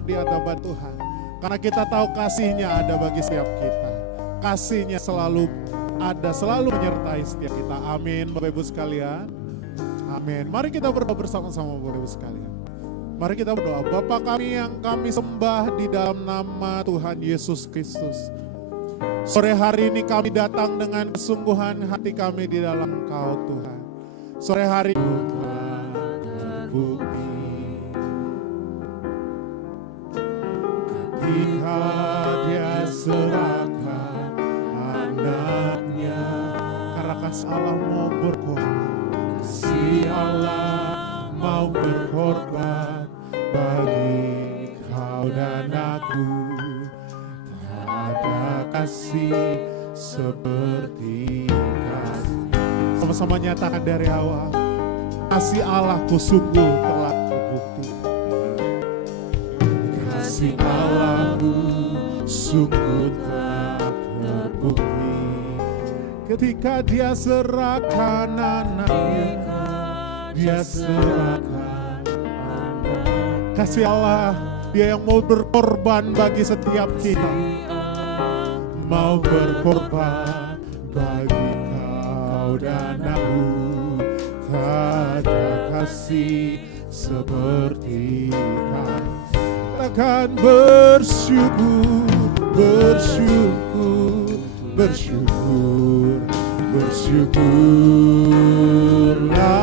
di hadapan Tuhan. Karena kita tahu kasih-Nya ada bagi setiap kita. Kasih-Nya selalu ada, selalu menyertai setiap kita. Amin Bapak Ibu sekalian. Amin. Mari kita berdoa bersama-sama Bapak Ibu sekalian. Mari kita berdoa. Bapa kami yang kami sembah di dalam nama Tuhan Yesus Kristus. Sore hari ini kami datang dengan kesungguhan hati kami di dalam Engkau Tuhan. Sore hari Tuhan terbukti ketika Dia serahkan anaknya. Karena kasih Allah mau berkorban, kasih Allah mau berkorban bagi kau dan aku. Tak ada kasih seperti kasih. Sama-sama nyatakan dari awal, kasih Allahku sungguh telah terbukti. Kasih Allahku sungguh telah terbukti ketika Dia serahkan anaknya. Dia serahkan anaknya. Kasih Allah, Dia yang mau berkorban bagi setiap kita, mau berkorban bagi kau dan aku. Tak ada kasih seperti kasih. Akan bersyukur, bersyukur, bersyukur, bersyukurlah.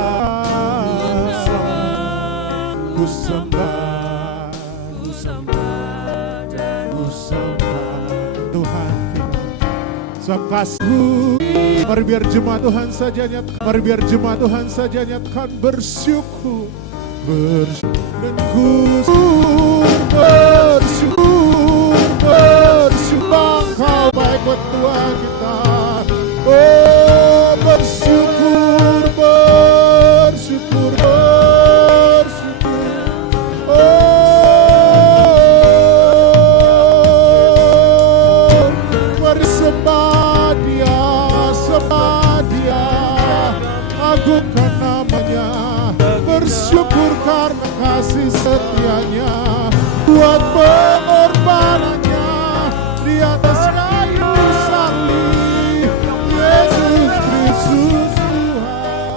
Ku sembah, ku sembah, ku sembah Tuhan kita. Sekasih. Mari biar jemaat Tuhan saja nyatakan, mari biar jemaat Tuhan saja nyatakan bersyukur, bersyukur dan bersyukur, bersyukur Engkau baik buat Tuhan kita. Oh bersyukur, bersyukur, bersyukur. Oh mari sembah Dia, sembah Dia, agungkan namanya. Bersyukur karena kasih setianya, buat pengorbanannya di atas kayu salib. Yesus Kristus Tuhan.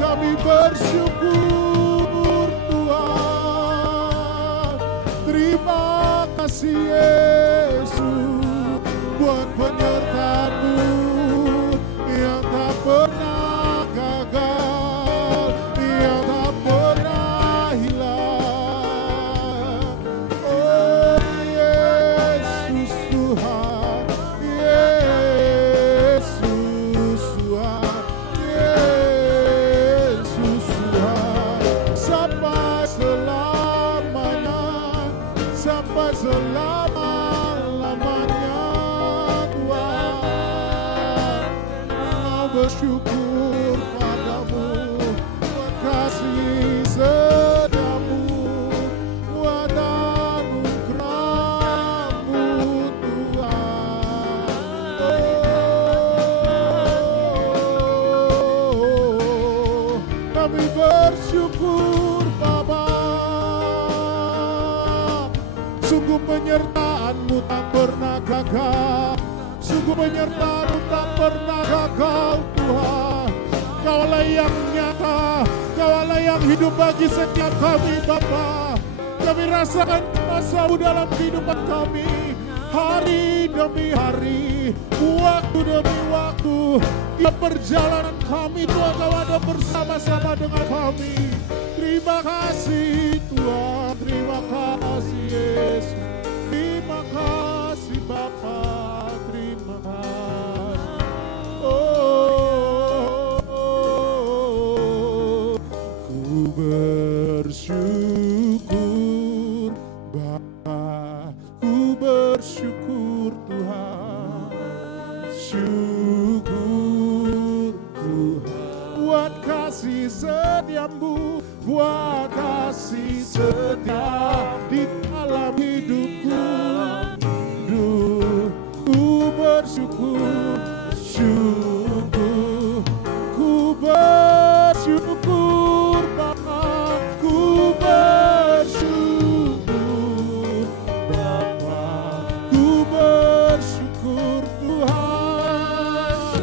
Kami bersyukur Tuhan. Terima kasih Yesus buat penyertaan-Mu yang tak pernah gagal, yang tak pernah hilang. Oh Yesus Tuhan, Yesus Tuhan, Yesus Tuhan. Sampai selamanya, sampai selama-lamanya Tuhan. Mau bersyukur padamu buat kasih setiamu, buat anugerah-Mu Tuhan. Oh, kami bersyukur Bapa. Sungguh penyertaan-Mu tak pernah gagal, sungguh penyertaan-Mu tak pernah gagal Tuhan. Kaulah yang nyata, Kaulah yang hidup bagi setiap kami Bapa. Kami rasakan masa-Mu dalam kehidupan kami, hari demi hari, waktu demi waktu. Di perjalanan kami Tuhan, Kau ada bersama-sama dengan kami. Terima kasih Tuhan, terima kasih Yesus, terima kasih Bapa, terima kasih. Oh, ku bersyukur Bapa, ku bersyukur Tuhan, syukur Tuhan buat kasih setiamu, buat kasih setia di dalam hidupku. Ku bersyukur, syukur, ku bersyukur Bapa, ku bersyukur Bapa, ku bersyukur Tuhan,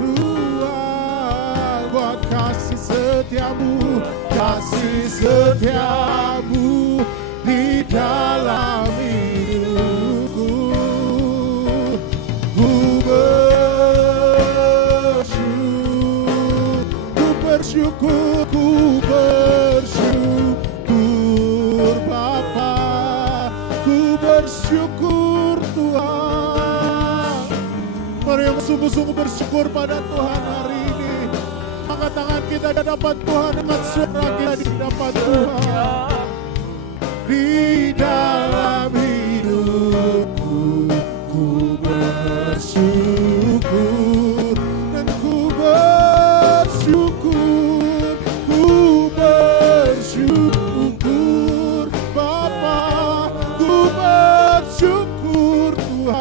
Tuhan buat kasih setiamu, kasih setiamu di dalam hidupku. Ku bersyukur, ku bersyukur Bapa, ku bersyukur Tuhan. Mari yang sungguh-sungguh bersyukur pada Tuhan hari ini. Angkat tangan kita di hadapan Tuhan, angkat suara kita di hadapan Tuhan. Di dalam hidupku, ku bersyukur dan ku bersyukur, ku bersyukur Bapa, ku bersyukur Tuhan.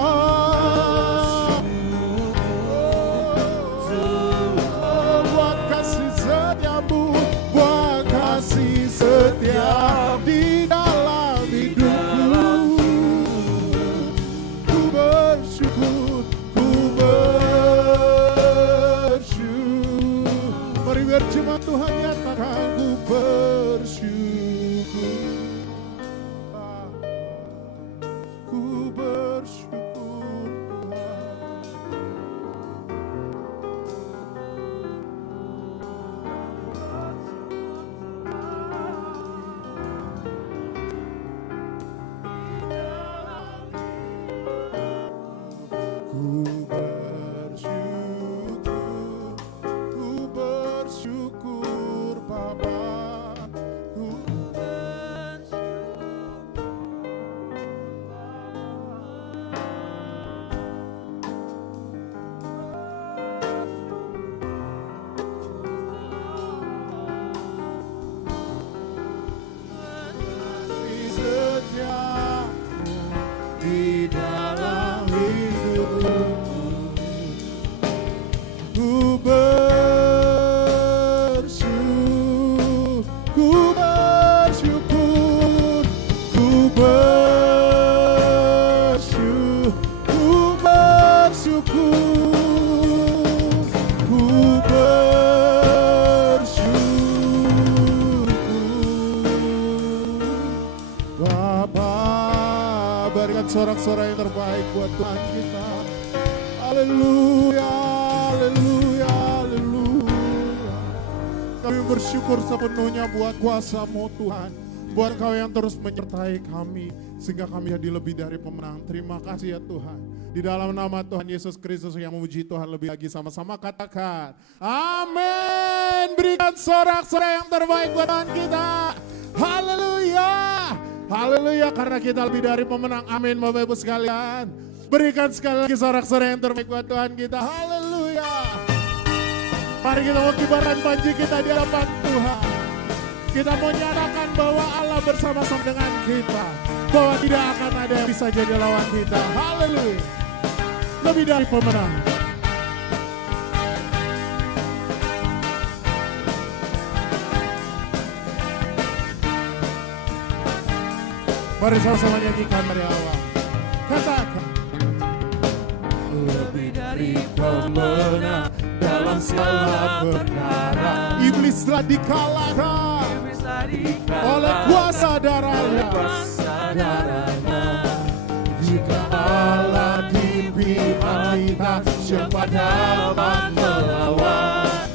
Buat kasih setiamu, buat kasih setia di dalam hidupku. Ku bersyukur, ku bersyukur. Mari biar cuma Tuhan nyatakan ku bersyukur. Ku bersyukur Tuhan. Ku bersyukur Bapa, ku kasih setia di dalam hidupku. Ku bersyukur, ku bersyukur, ku bersyukur, ku bersyukur, ku bersyukur. Bapa, berikan sorak-sorai yang terbaik buat Tuhan kita. Haleluya, haleluya, haleluya. Kami bersyukur sepenuhnya buat kuasa-Mu Tuhan. Buat Kau yang terus menyertai kami, sehingga kami jadi lebih dari pemenang. Terima kasih ya Tuhan. Di dalam nama Tuhan Yesus Kristus yang memuji Tuhan lebih lagi, sama-sama katakan amin. Berikan sorak-sorai yang terbaik buat Tuhan kita. Haleluya, haleluya, karena kita lebih dari pemenang. Amin Bapak Ibu sekalian. Berikan sekali lagi sorak-sorai yang terbaik buat Tuhan kita. Haleluya. Mari kita mau kibarkan panji kita di hadapan Tuhan. Kita mau nyatakan bahwa Allah bersama-sama dengan kita. Bahwa tidak akan ada yang bisa jadi lawan kita. Haleluya. Lebih dari pemenang. Mari sama-sama nyanyikan dari awal. Katakan. Lebih dari pemenang dalam segala perkara. Iblis telah dikalahkan oleh kuasa darahnya. Jika Allah di pihak kita, siapa dapat melawan?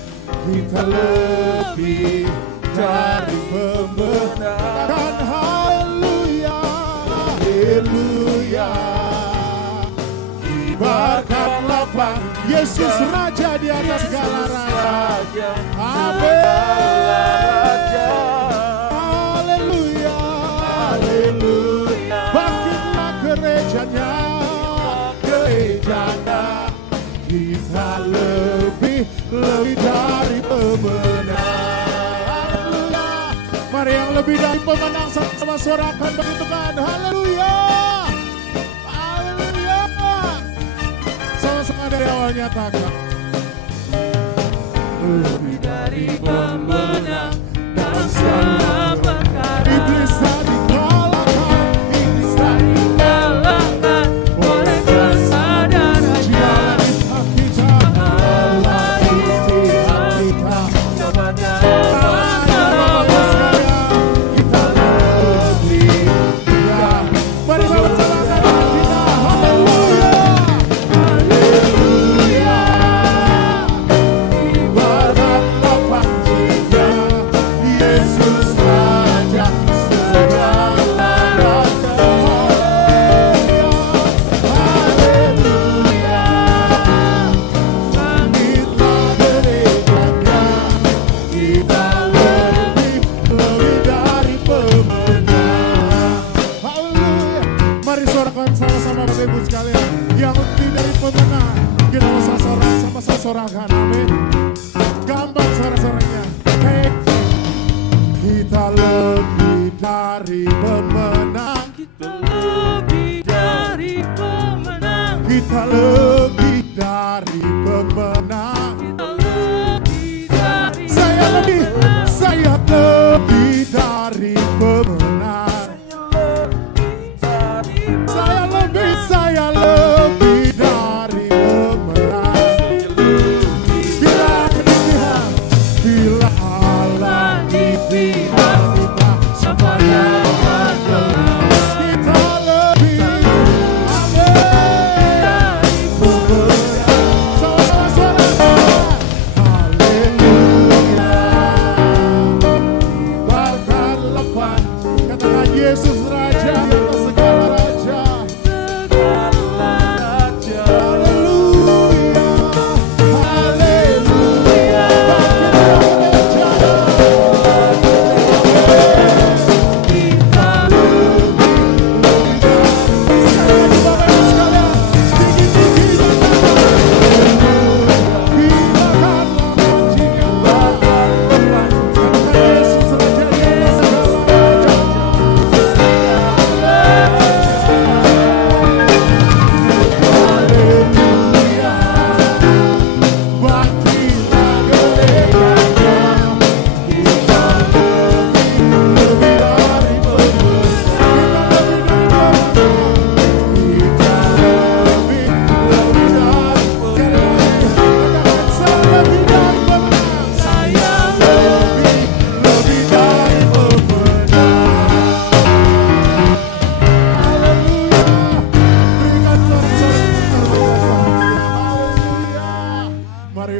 Kita lebih dari pemenang. Haleluya, haleluya. Kibarkan lapang, Yesus Raja di atas segala raja. Amin. Haleluya, haleluya. Bangkitlah gerejanya, gerejanya. Kita lebih dari pemenang. Haleluya. Mari yang lebih dari pemenang sama-sama sorakan begitu kan. Haleluya. Haleluya. kau nyatakan. Lebih dari pemenang dalam segala perkara. Iblis tak dikalahkan, iblis tak Kalahkan oleh kesadaran jalan di hak kita. Allah di pihak kita. Coba dalam Kita lebih ya. Mari sama-sama angkat kita. Haleluya. Haleluya. Ibarat lapang jiwa Yesus Raja segala raja. Haleluya. Kita berikannya. Kita lebih dari pemenang. Haleluya. Mari sorakan sama-sama Bapak Ibu sekalian. Yang lebih dari pemenang. Kita sama-sama sorakan. Amin. Gampang suara-suaranya. Hey. Kita lebih dari pemenang. kita lebih dari pemenang. Kita lebih dari pemenang. Kita lebih dari Saya lebih dari pemenang. Saya lebih dari pemenang. Bila kedua, bila Allah di pihak kita, siapa yang menang? Kita lebih, amin. Sama-sama haleluya. Bahkan lepas, katakan Yesus Raja di atas segala raja. Haleluya, haleluya.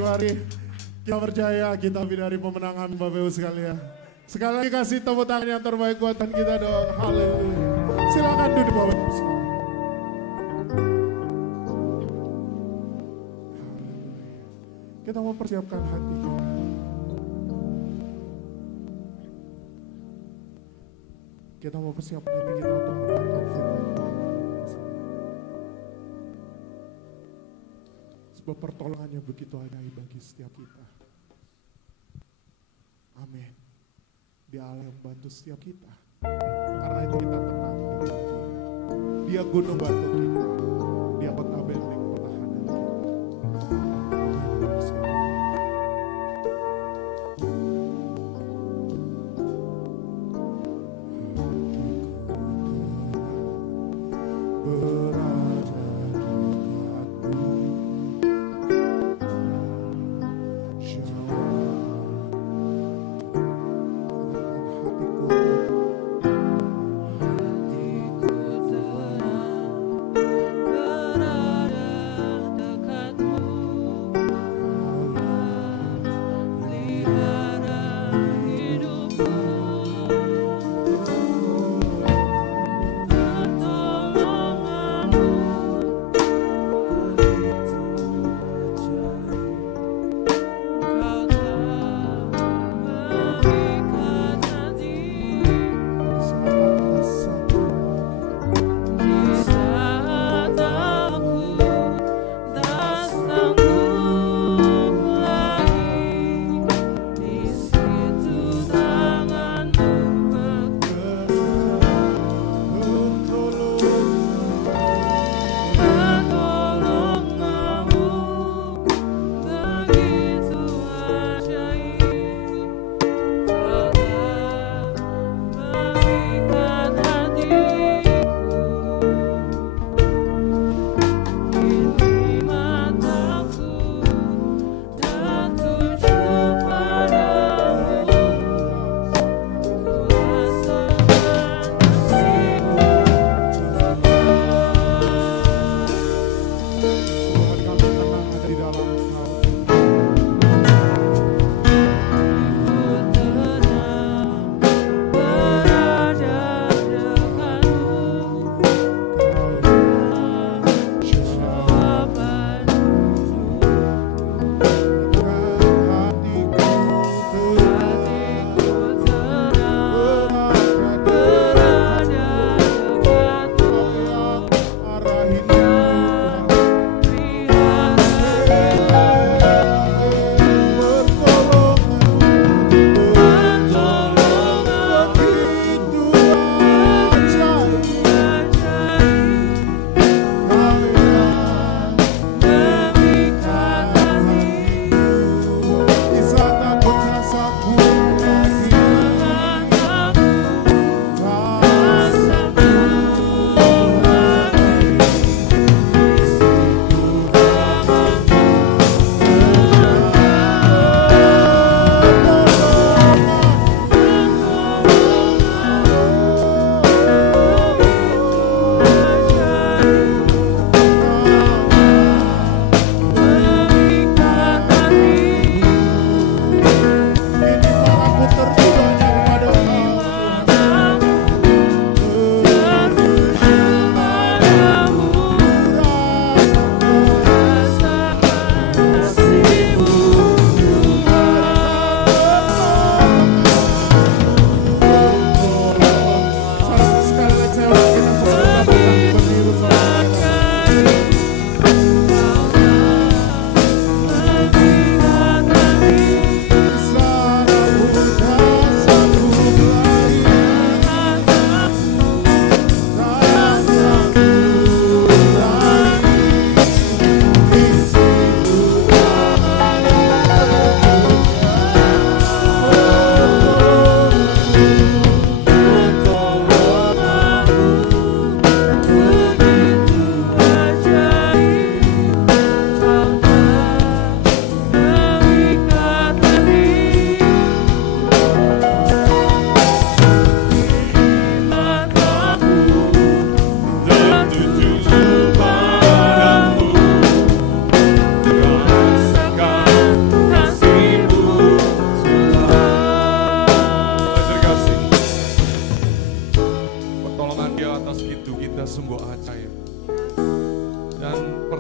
Mari kita percaya kita lebih dari pemenangan Bapak Ibu sekalian. Sekali lagi kasih tepuk tangan yang terbaik buatan kita dong. Haleluya. Silakan duduk Bapak Ibu sekalian. Kita mempersiapkan hati kita. Kita mempersiapkan hati kita untuk mendengarkan firman Tuhan. Sebab pertolongannya begitu ajaib bagi setiap kita. Amin. Dia Allah yang bantu setiap kita. Karena itu kita tenang di dalam Dia. Dia gunung batu kita. Dia kota benteng pertahanan kita.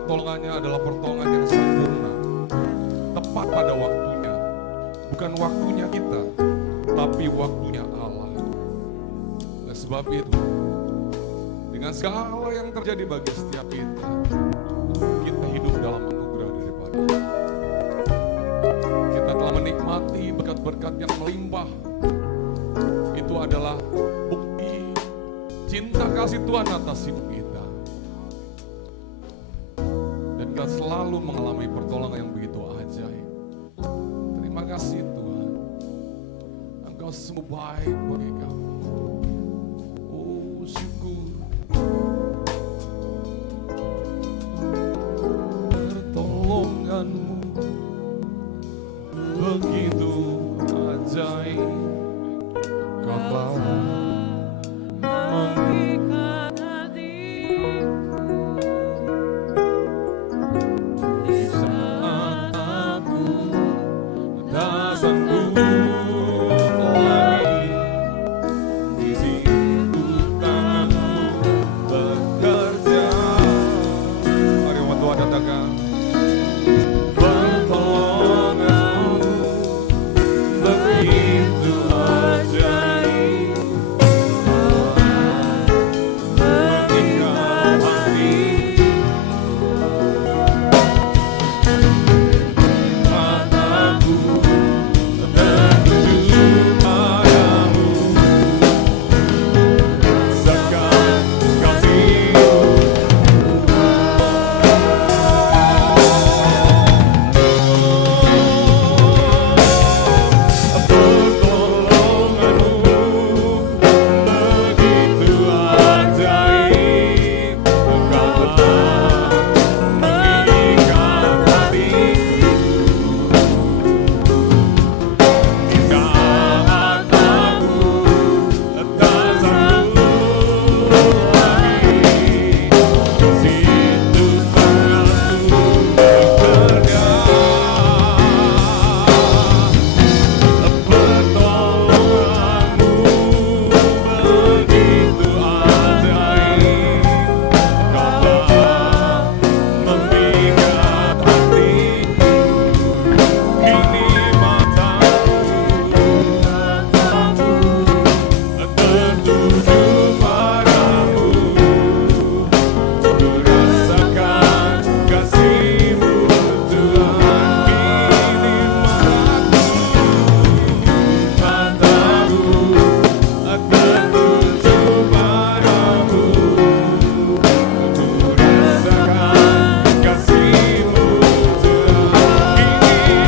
pertolongannya adalah pertolongan yang sempurna, tepat pada waktunya. Bukan waktunya kita, tapi waktunya Allah. Oleh sebab itu, dengan segala yang terjadi bagi setiap kita hidup dalam anugerah daripada Allah. Kita telah menikmati berkat-berkat yang melimpah. Itu adalah bukti cinta kasih Tuhan atas hidup kita. Dan kita selalu mengalami pertolongan yang begitu ajaib. Terima kasih Tuhan. Engkau sungguh baik bagi kami. Oh, syukur. Pertolonganmu begitu ajaib. Kau Memberikan hatiku di saat aku tak sanggup lagi, di situ tanganmu bekerja. Mari umat Tuhan datangkan pertolonganmu begitu ajaib. Mengikat hati mataku tertuju padamu, rasakan kasih-Mu. Pertolonganmu begitu ajaib, Engkau telah mengikat hatiku di saat aku tak sanggup lagi, di situ tanganmu bekerja. Pertolonganmu begitu ajaib, Kau telah memikat hatiku. Kini mataku tertuju padamu, ku rasakan kasih-Mu Tuhan. Kini mataku tertuju padamu, ku rasakan kasih-Mu Tuhan. Kini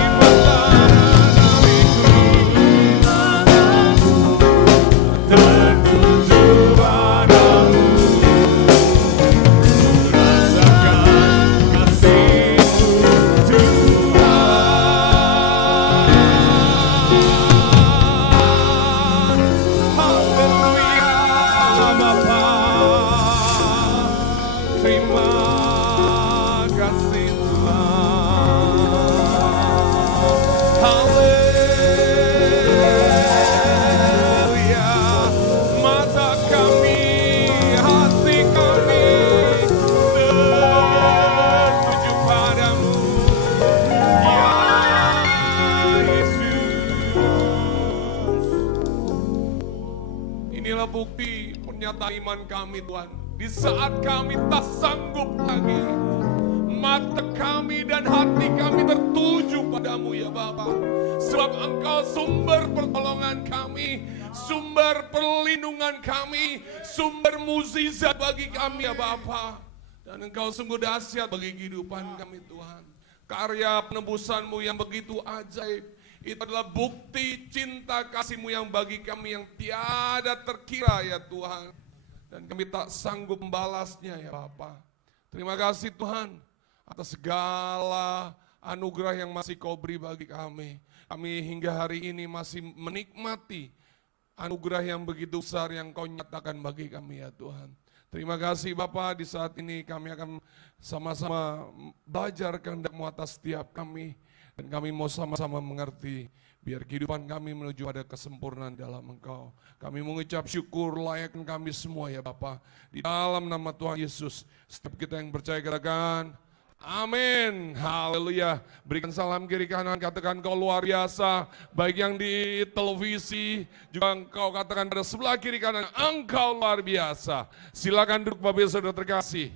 tertuju padamu, ku rasakan kasih-Mu Tuhan. Haleluya Bapa, terima kasih Tuhan. Haleluya, mata kami, hati kami tertuju padamu, ya Yesus. Inilah bukti pernyataan iman kami Tuhan. Di saat kami tak sanggup lagi, mata kami dan hati kami tertuju padamu ya Bapa. Sebab Engkau sumber pertolongan kami, sumber perlindungan kami, sumber mukjizat bagi kami ya Bapa. Dan Engkau sungguh dahsyat bagi kehidupan kami Tuhan. Karya penebusan-Mu yang begitu ajaib, itu adalah bukti cinta kasih-Mu yang bagi kami yang tiada terkira ya Tuhan. Dan kami tak sanggup membalasnya ya Bapa. Terima kasih Tuhan atas segala anugerah yang masih Kau beri bagi kami. Kami hingga hari ini masih menikmati anugerah yang begitu besar yang Kau nyatakan bagi kami ya Tuhan. Terima kasih Bapa, di saat ini kami akan sama-sama belajar kehendak-Mu atas setiap kami. Dan kami mau sama-sama mengerti, biar kehidupan kami menuju pada kesempurnaan dalam Engkau. Kami mengucap syukur layakkan kami semua ya Bapa. Di dalam nama Tuhan Yesus, setiap kita yang percaya katakan, Amin, haleluya. Berikan salam kiri kanan, katakan kau luar biasa. Baik yang di televisi, juga engkau katakan pada sebelah kiri kanan, engkau luar biasa. Silakan duduk Bapak Ibu Saudara terkasih.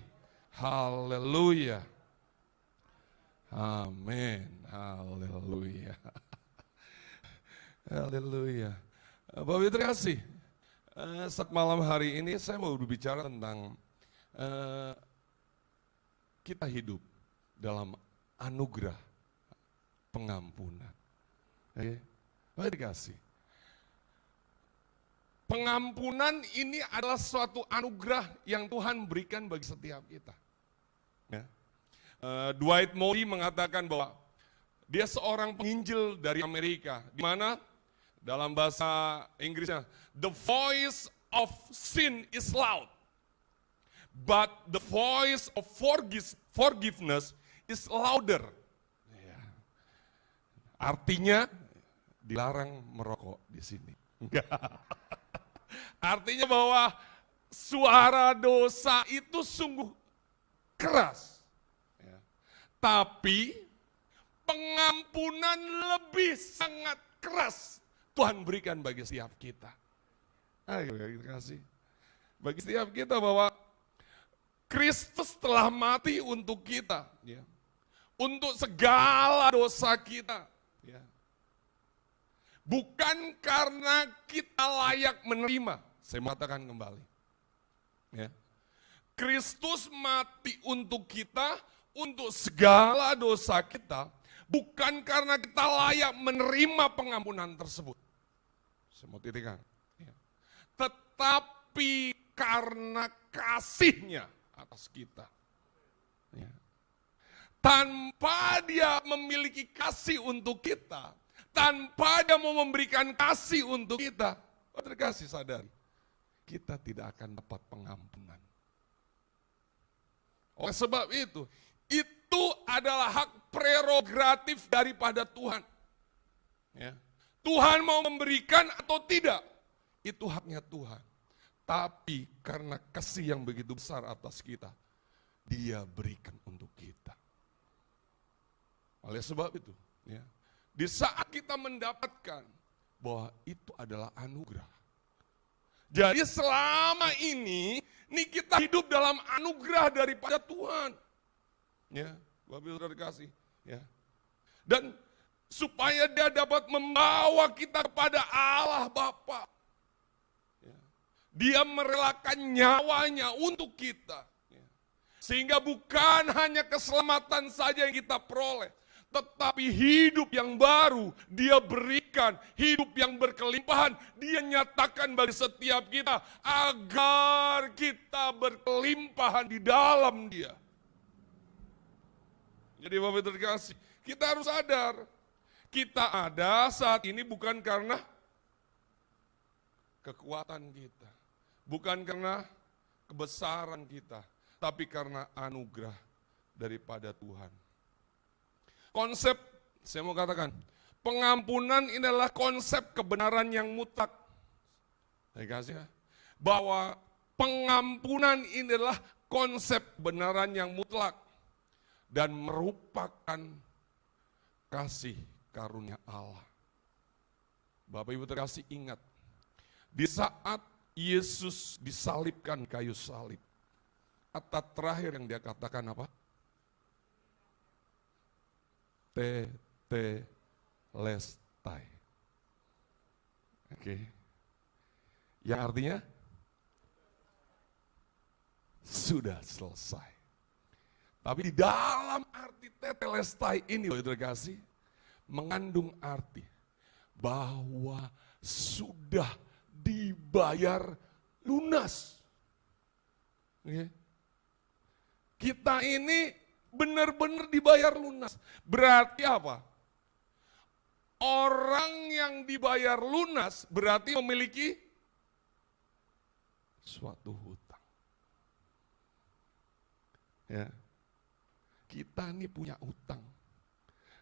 Haleluya. Amin, haleluya. Haleluya. Bapak Ibu terkasih, saat malam hari ini saya mau berbicara tentang kita hidup dalam anugerah pengampunan. Oke, Bapak dikasih. Pengampunan ini adalah suatu anugerah yang Tuhan berikan bagi setiap kita. Ya. Dwight Moody mengatakan bahwa dia seorang penginjil dari Amerika, di mana dalam bahasa Inggrisnya, the voice of sin is loud, but the voice of forgiveness is louder. Ya. Artinya dilarang merokok di sini. Enggak. Artinya bahwa suara dosa itu sungguh keras. Ya. Tapi pengampunan lebih sangat keras Tuhan berikan bagi setiap kita. Ayo kita kasih. Bagi setiap kita bahwa Kristus telah mati untuk kita. Ya. Untuk segala dosa kita. Ya. Bukan karena kita layak menerima. Saya mengatakan kembali. Ya. Kristus mati untuk kita, untuk segala dosa kita, bukan karena kita layak menerima pengampunan tersebut. Saya mau titikkan. Ya. Tetapi karena kasih-Nya atas kita. Ya. Tanpa Dia memiliki kasih untuk kita, tanpa Dia mau memberikan kasih untuk kita, terkasih sadari, kita tidak akan dapat pengampunan. Oleh sebab itu adalah hak prerogatif daripada Tuhan. Ya. Tuhan mau memberikan atau tidak, itu haknya Tuhan. Tapi karena kasih yang begitu besar atas kita, Dia berikan untuk kita. Oleh sebab itu, ya, di saat kita mendapatkan bahwa itu adalah anugerah. Jadi selama ini kita hidup dalam anugerah daripada Tuhan. Ya, Bapak Ibu Saudara dikasih. Ya. Dan supaya Dia dapat membawa kita kepada Allah Bapa. Ya. Dia merelakan nyawanya untuk kita. Ya. Sehingga bukan hanya keselamatan saja yang kita peroleh, tetapi hidup yang baru Dia berikan, hidup yang berkelimpahan Dia nyatakan bagi setiap kita agar kita berkelimpahan di dalam Dia. Jadi Bapak Ibu terkasih, kita harus sadar, kita ada saat ini bukan karena kekuatan kita, bukan karena kebesaran kita, tapi karena anugerah daripada Tuhan. Konsep, saya mau katakan, pengampunan ini adalah konsep kebenaran yang mutlak. Saya kasih ya, bahwa pengampunan ini adalah konsep kebenaran yang mutlak dan merupakan kasih karunia Allah. Bapak Ibu terkasih, ingat, di saat Yesus disalibkan kayu salib, kata terakhir yang Dia katakan apa? Tetelestai. Oke. Yang artinya sudah selesai. Tapi di dalam arti tetelestai ini, Bapak terkasih, mengandung arti bahwa sudah dibayar lunas. Oke. Kita ini benar-benar dibayar lunas. Berarti apa? Orang yang dibayar lunas berarti memiliki suatu hutang. Ya. Kita ini punya hutang.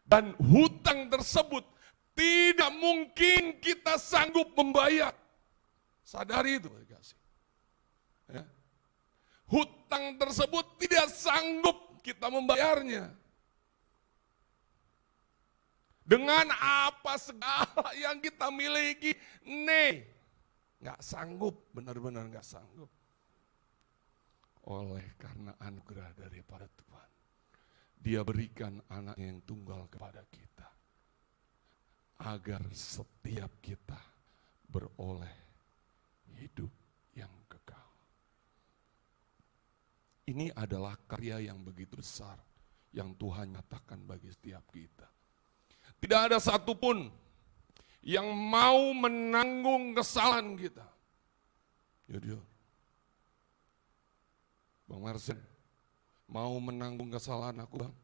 Dan hutang tersebut tidak mungkin kita sanggup membayar. Sadari itu. Ya. Hutang tersebut tidak sanggup kita kita membayarnya. Dengan apa segala yang kita miliki, nggak sanggup, benar-benar nggak sanggup. Oleh karena anugerah daripada Tuhan, Dia berikan anaknya yang tunggal kepada kita, agar setiap kita beroleh hidup yang kekal. Ini adalah karya yang begitu besar yang Tuhan nyatakan bagi setiap kita. Tidak ada satupun yang mau menanggung kesalahan kita. Jujur. Bang Marsen, mau menanggung kesalahan aku, Bang?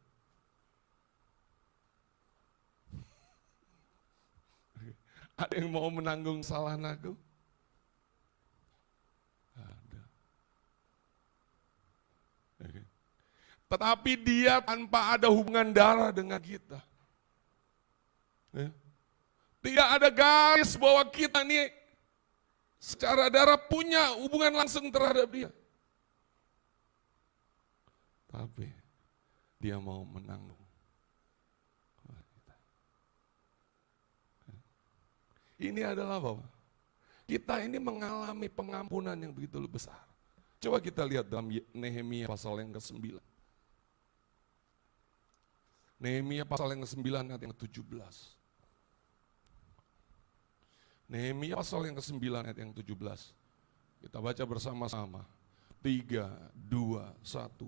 Ada yang mau menanggung kesalahan aku? Ada. Tetapi Dia tanpa ada hubungan darah dengan kita. Tidak ada garis bahwa kita ini secara darah punya hubungan langsung terhadap Dia. Tapi Dia mau menanggung. Ini adalah apa? Kita ini mengalami pengampunan yang begitu besar. Coba kita lihat dalam Nehemia pasal yang ke-9. Nehemia pasal yang ke-9 ayat yang ke-17. Nehemia pasal yang ke-9 ayat yang 17. Kita baca bersama-sama. 3, 2, 1.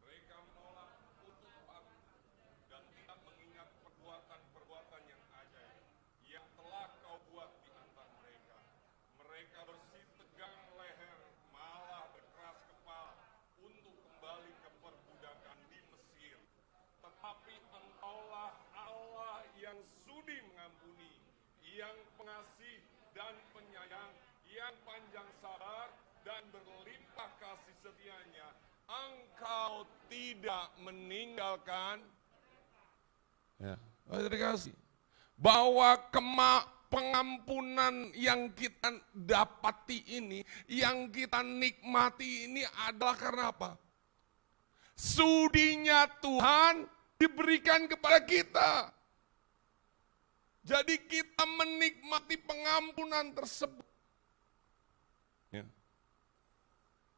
Mereka menolak kutukan dan tidak mengingat perbuatan-perbuatan yang ajaib yang telah kau buat di antara mereka. Mereka bersih tegang leher, malah berkeras kepala untuk kembali ke perbudakan di Mesir. Tetapi Engkaulah Allah yang sudi mengampuni, yang pengasih dan penyayang, yang panjang sabar dan berlimpah kasih setianya. Engkau tidak meninggalkan, terima kasih, bahwa pengampunan yang kita dapati ini, yang kita nikmati ini adalah karena apa? Sudinya Tuhan diberikan kepada kita. Jadi kita menikmati pengampunan tersebut. Ya.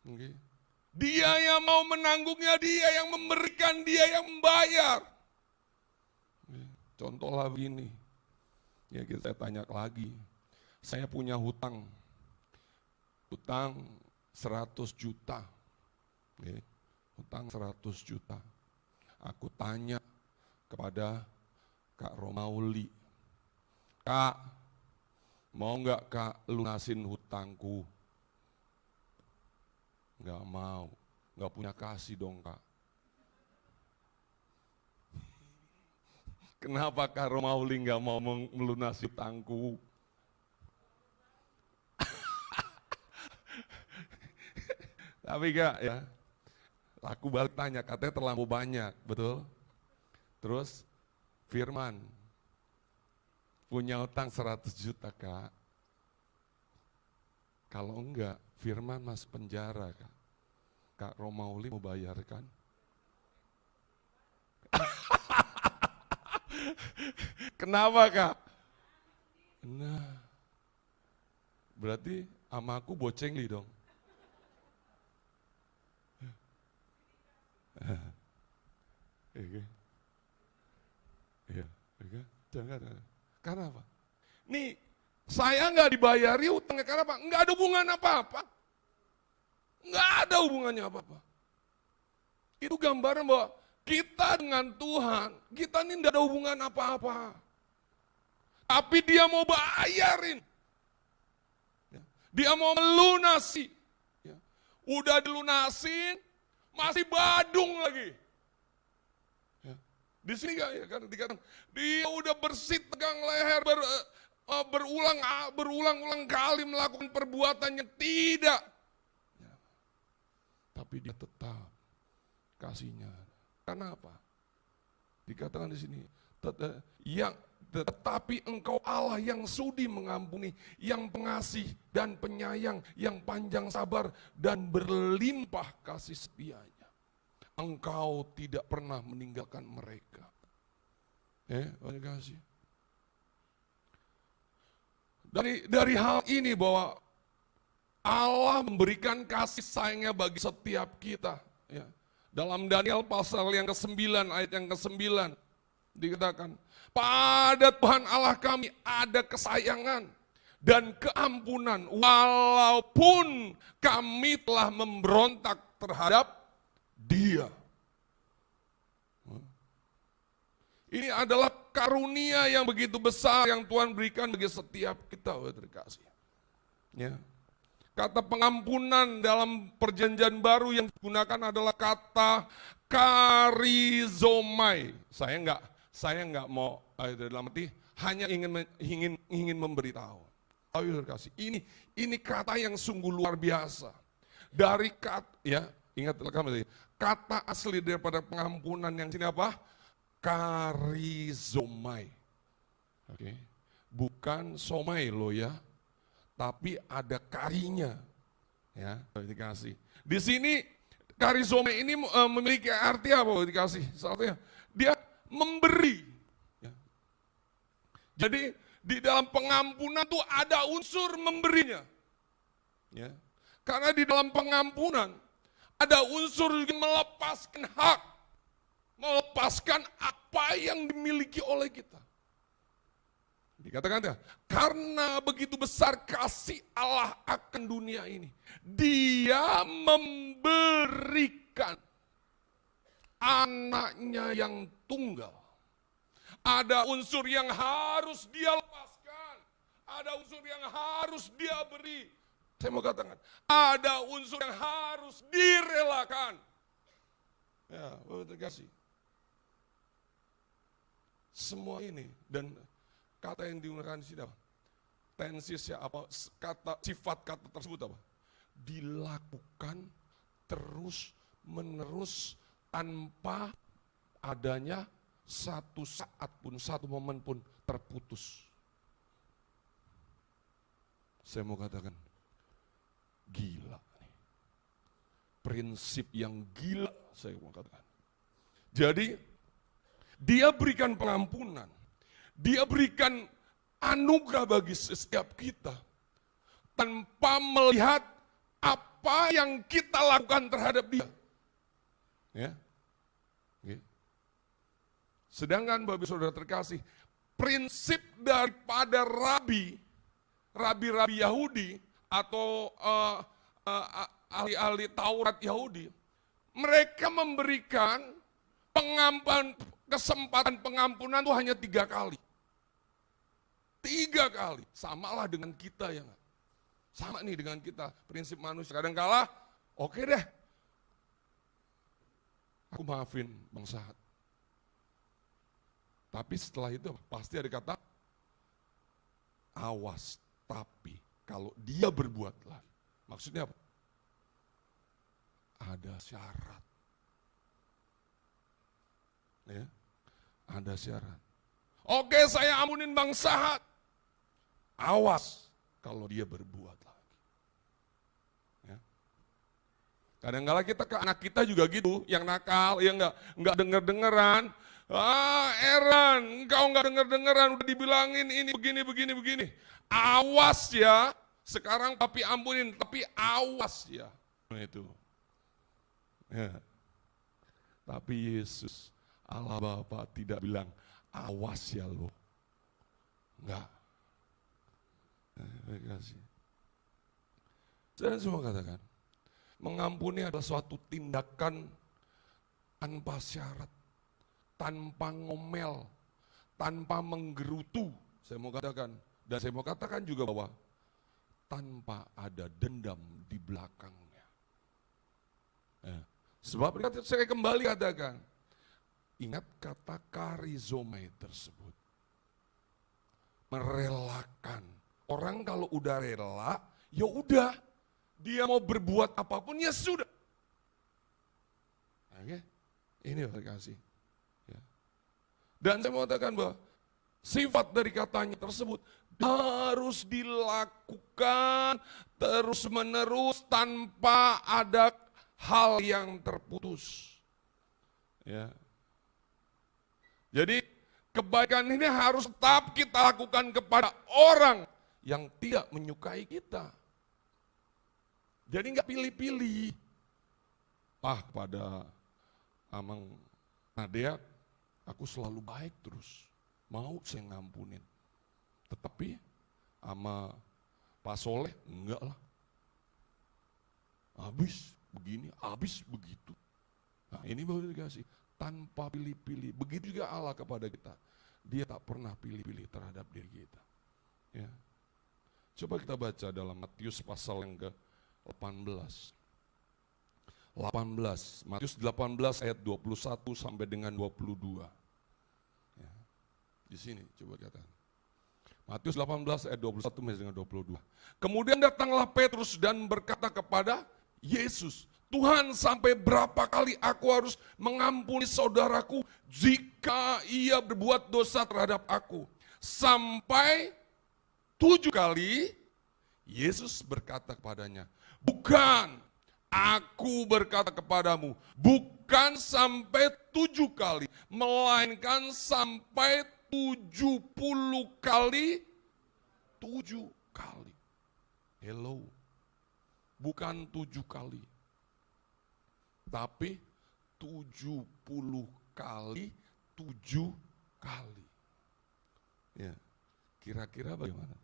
Okay. Dia yang mau menanggungnya, Dia yang memberikan, Dia yang membayar. Contohlah begini, ya kita tanya lagi, saya punya hutang 100 juta, okay. Hutang 100 juta. Aku tanya kepada Kak Romauli, Kak, mau nggak Kak lunasin hutangku? Nggak mau, nggak punya kasih dong Kak. Kenapa Kak Romauli nggak mau melunasi hutangku? Tapi Kak ya, aku balik tanya, katanya terlalu banyak, betul? Terus Firman, punya utang 100 juta Kak. Kalau enggak, Firman masuk penjara Kak. Kak Romauli mau bayarkan? Kenapa Kak? Nah, berarti sama aku bocengli dong. Jangan. Karena apa? Nih, saya nggak dibayari utangnya karena apa? Nggak ada hubungan apa-apa. Nggak ada hubungannya apa-apa. Itu gambaran bahwa kita dengan Tuhan, kita ini nggak ada hubungan apa-apa. Tapi Dia mau bayarin. Dia mau melunasi. Udah dilunasin, masih badung lagi. Di sini kan dikatakan, Dia udah bersih tegang leher, berulang-ulang kali melakukan perbuatan yang tidak. Tapi Dia tetap kasihnya. Karena apa? Dikatakan di sini, tetapi Engkau Allah yang sudi mengampuni, yang pengasih dan penyayang, yang panjang sabar dan berlimpah kasih setianya. Engkau tidak pernah meninggalkan mereka. Terima kasih. Dari hal ini bahwa Allah memberikan kasih sayangnya bagi setiap kita. Ya. Dalam Daniel pasal yang ke-9 ayat yang ke-9 dikatakan, pada Tuhan Allah kami ada kesayangan dan keampunan walaupun kami telah memberontak terhadap Dia. Ini adalah karunia yang begitu besar yang Tuhan berikan bagi setiap kita, terkasih. Ya. Kata pengampunan dalam perjanjian baru yang digunakan adalah kata karizomai. Saya enggak mau dalam arti hanya ingin memberitahu. Terkasih. Ini kata yang sungguh luar biasa. Dari kata, ya, ingatlah kami, kata asli daripada pengampunan yang sini apa? Karizomai. Oke. Bukan somai loh ya, tapi ada karinya. Ya, dikasih. Di sini karizomai ini memiliki arti apa? Dikasih. Satunya, dia memberi. Ya. Jadi di dalam pengampunan tuh ada unsur memberinya. Ya. Karena di dalam pengampunan ada unsur juga melepaskan hak, melepaskan apa yang dimiliki oleh kita. Dikatakan ya, karena begitu besar kasih Allah akan dunia ini, Dia memberikan anaknya yang tunggal. Ada unsur yang harus Dia lepaskan, ada unsur yang harus Dia beri. Saya mau katakan, ada unsur yang harus direlakan. Ya, Bapak terkasih. Semua ini dan kata yang digunakan di sini apa? Tensis ya apa? Sifat kata tersebut apa? Dilakukan terus menerus tanpa adanya satu saat pun, satu momen pun terputus. Saya mau katakan, gila nih. Prinsip yang gila saya mau katakan. Jadi Dia berikan pengampunan, Dia berikan anugerah bagi setiap kita tanpa melihat apa yang kita lakukan terhadap Dia. Ya. Sedangkan Bapak Saudara terkasih, prinsip daripada rabi-rabi Yahudi atau ahli-ahli Taurat Yahudi, mereka memberikan kesempatan pengampunan itu hanya 3 kali. 3 kali, samalah dengan kita ya. Sama nih dengan kita, prinsip manusia. Kadang-kala, oke deh, aku maafin Bang Sahat. Tapi setelah itu pasti ada kata, awas, tapi kalau dia berbuat lagi. Maksudnya apa? Ada syarat. Ya, ada syarat. Oke, saya ampunin Bang Sahat. Awas kalau dia berbuat lagi. Ya. Kadang-kala kita ke anak kita juga gitu, yang nakal, yang enggak denger-dengeran. Eran, engkau enggak denger-dengeran, udah dibilangin ini begini. Awas ya, sekarang papi ampunin, tapi awas ya. Itu. Ya. Tapi Yesus, Allah Bapa tidak bilang, awas ya lo. Enggak. Terima kasih. Saya semua katakan, mengampuni adalah suatu tindakan tanpa syarat, tanpa ngomel, tanpa menggerutu. Saya mau katakan, dan saya mau katakan juga bahwa tanpa ada dendam di belakangnya. Sebab saya kembali katakan, ingat kata karizomai tersebut. Merelakan. Orang kalau udah rela, ya udah. Dia mau berbuat apapun, ya sudah. Oke? Ini terkasih. Ya. Dan saya mau katakan bahwa sifat dari katanya tersebut harus dilakukan terus menerus tanpa ada hal yang terputus. Ya. Jadi kebaikan ini harus tetap kita lakukan kepada orang yang tidak menyukai kita. Jadi nggak pilih-pilih. Pada Amang Nadia, aku selalu baik terus. Mau saya ngampunin. Tetapi sama Pak Soleh, enggak lah. Habis begini, habis begitu. Nah ini baru dikasih, tanpa pilih-pilih. Begitu juga Allah kepada kita. Dia tak pernah pilih-pilih terhadap diri kita. Ya. Coba kita baca dalam Matius pasal yang ke-18. Matius 18 ayat 21 sampai dengan 22. Ya. Di sini coba katakan. Matius 18 ayat 21 sampai dengan 22. Kemudian datanglah Petrus dan berkata kepada Yesus, Tuhan, sampai berapa kali aku harus mengampuni saudaraku jika ia berbuat dosa terhadap aku? Sampai 7 kali? Yesus berkata kepadanya, bukan, aku berkata kepadamu, bukan sampai 7 kali, melainkan sampai 70 kali 7 kali. Hello, bukan 7 kali, tapi 70 kali 7 kali. Ya, kira-kira bagaimana?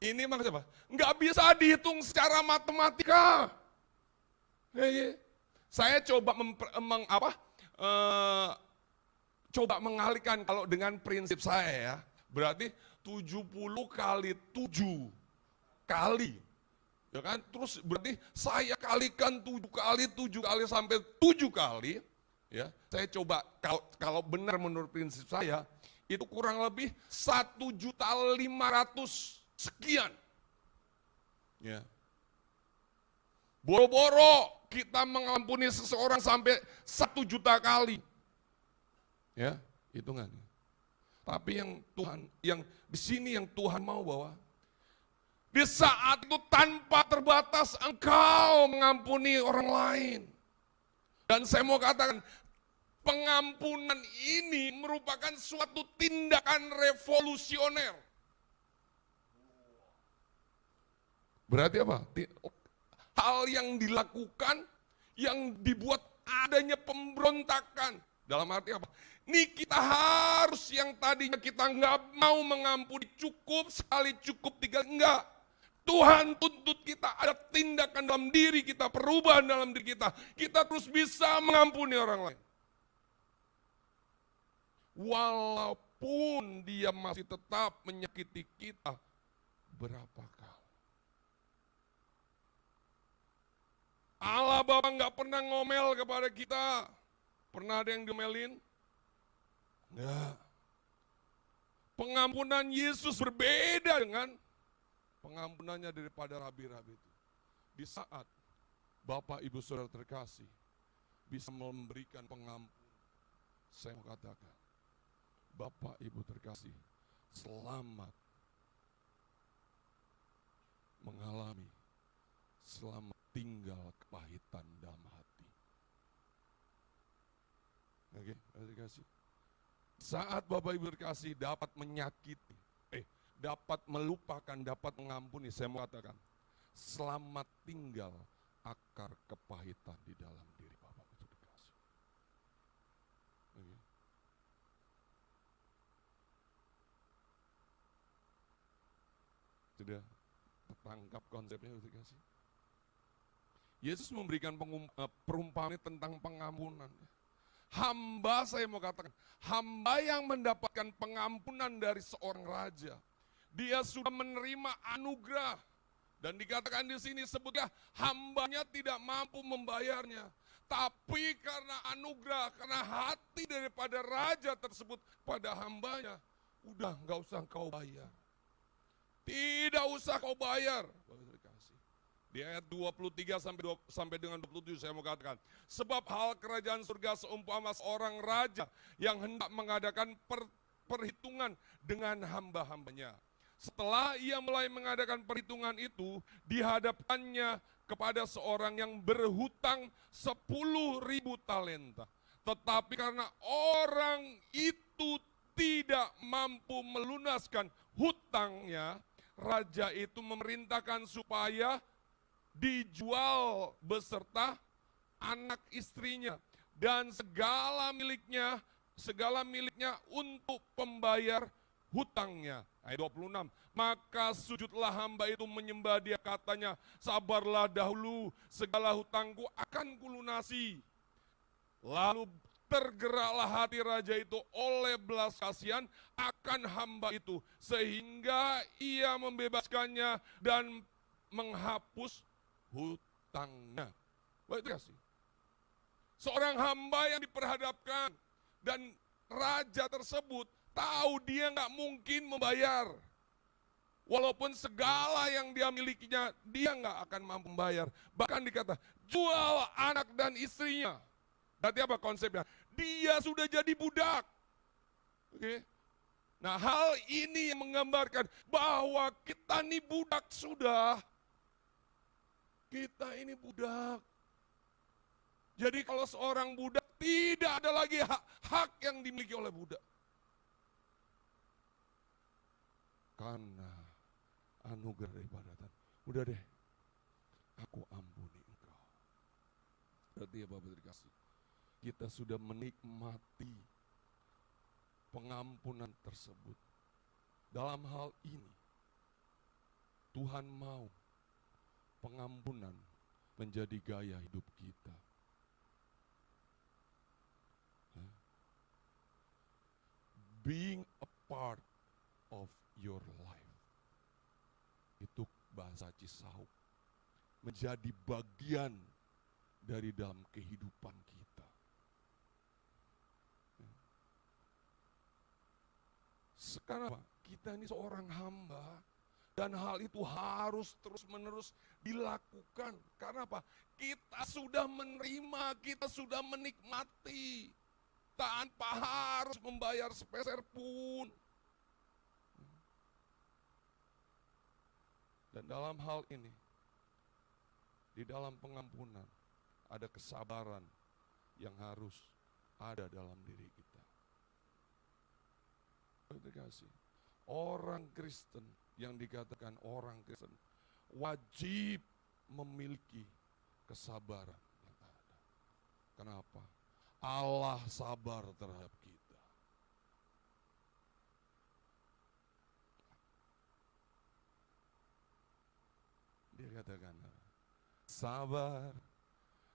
Ini maksudnya apa? Nggak bisa dihitung secara matematika. Saya coba coba mengalihkan kalau dengan prinsip saya ya. Berarti 70 kali 7 kali. Ya kan? Terus berarti saya kalikan 7 kali sampai 7 kali. Ya, saya coba kalau benar menurut prinsip saya, itu kurang lebih 1.500.000 sekian. Ya. Boro-boro kita mengampuni seseorang sampai 1 juta kali. Ya, hitungan. Tapi yang di sini yang Tuhan mau bahwa di saat itu tanpa terbatas engkau mengampuni orang lain. Dan saya mau katakan, pengampunan ini merupakan suatu tindakan revolusioner. Berarti apa? Hal yang dilakukan, yang dibuat adanya pemberontakan. Dalam arti apa? Ini kita harus yang tadinya kita nggak mau mengampuni, cukup sekali, cukup 3, enggak. Tuhan tuntut kita ada tindakan dalam diri kita, perubahan dalam diri kita. Kita terus bisa mengampuni orang lain. Walaupun dia masih tetap menyakiti kita berapa kali. Allah Bapa nggak pernah ngomel kepada kita. Pernah ada yang diomelin? Enggak. Pengampunan Yesus berbeda dengan pengampunannya daripada rabi-rabi itu. Di saat Bapak Ibu Saudara terkasih bisa memberikan pengampun, saya mau katakan, Bapak Ibu terkasih, selamat mengalami, selamat tinggal kepahitan dalam hati. Oke, terkasih. Saat Bapak Ibu terkasih dapat menyakiti, dapat melupakan, dapat mengampuni, saya mau katakan, selamat tinggal akar kepahitan di dalam diri Bapak Ibu terkasih. Oke. Sudah tertangkap konsepnya Ibu terkasih? Yesus memberikan perumpamaan tentang pengampunan. Hamba, saya mau katakan, hamba yang mendapatkan pengampunan dari seorang raja, dia sudah menerima anugerah. Dan dikatakan di sini sebutnya hambanya tidak mampu membayarnya. Tapi karena anugerah, karena hati daripada raja tersebut pada hambanya, udah nggak usah kau bayar. Tidak usah kau bayar. Di ayat 23 sampai dengan 27 saya mau katakan, sebab hal kerajaan surga seumpama seorang raja yang hendak mengadakan perhitungan dengan hamba-hambanya. Setelah ia mulai mengadakan perhitungan itu, dihadapkannya kepada seorang yang berhutang 10.000 talenta. Tetapi karena orang itu tidak mampu melunaskan hutangnya, raja itu memerintahkan supaya dijual beserta anak istrinya dan segala miliknya untuk pembayar hutangnya. Ayat 26, maka sujudlah hamba itu menyembah dia, katanya, sabarlah dahulu, segala hutangku akan kulunasi. Lalu tergeraklah hati raja itu oleh belas kasihan akan hamba itu, sehingga ia membebaskannya dan menghapus hutangnya. Baik, terima kasih. Seorang hamba yang diperhadapkan dan raja tersebut tahu dia nggak mungkin membayar. Walaupun segala yang dia milikinya, dia nggak akan mampu membayar. Bahkan dikata, jual anak dan istrinya. Berarti apa konsepnya? Dia sudah jadi budak. Oke. Nah, hal ini yang menggambarkan bahwa kita ini budak sudah. Kita ini budak. Jadi kalau seorang budak, tidak ada lagi hak yang dimiliki oleh budak. Karena anugerah ibadatan. Udah deh, aku ampuni engkau. Berarti ya Bapak dikasih. Kita sudah menikmati pengampunan tersebut. Dalam hal ini, Tuhan mau pengampunan menjadi gaya hidup kita. Being a part of your life. Itu bahasa Cisauk. Menjadi bagian dari dalam kehidupan kita. Sekarang kita ini seorang hamba dan hal itu harus terus-menerus dilakukan. Karena apa? Kita sudah menerima, kita sudah menikmati tanpa harus membayar sepeser pun. Dan dalam hal ini, di dalam pengampunan, ada kesabaran yang harus ada dalam diri kita. Terkasih, orang Kristen yang dikatakan orang Kristen wajib memiliki kesabaran yang ada. Kenapa? Allah sabar terhadap kita. Dia katakan, sabar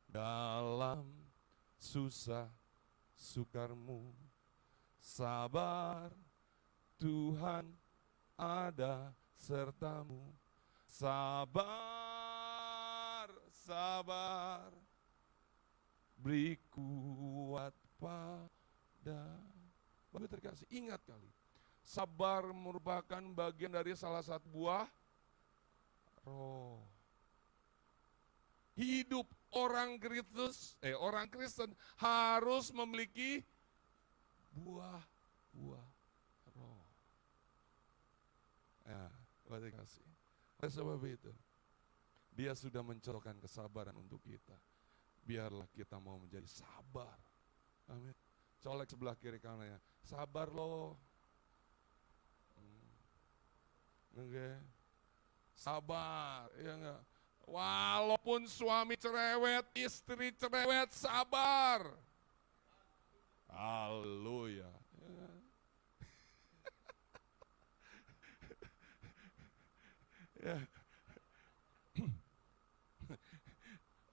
dalam susah sukarmu, sabar Tuhan ada sertamu, sabar, sabar, beri kuat pada. Bapak terkasih, ingat kali, sabar merupakan bagian dari salah satu buah roh. Hidup orang Kristen harus memiliki buah roh. Ya, Bapak kasih. Oleh sebab itu, dia sudah mencontohkan kesabaran untuk kita. Biarlah kita mau menjadi sabar. Amin. Colek sebelah kiri kanannya. Sabar loh. Oke. Sabar, ya enggak? Walaupun suami cerewet, istri cerewet, sabar. Haleluya. Ya. Ya.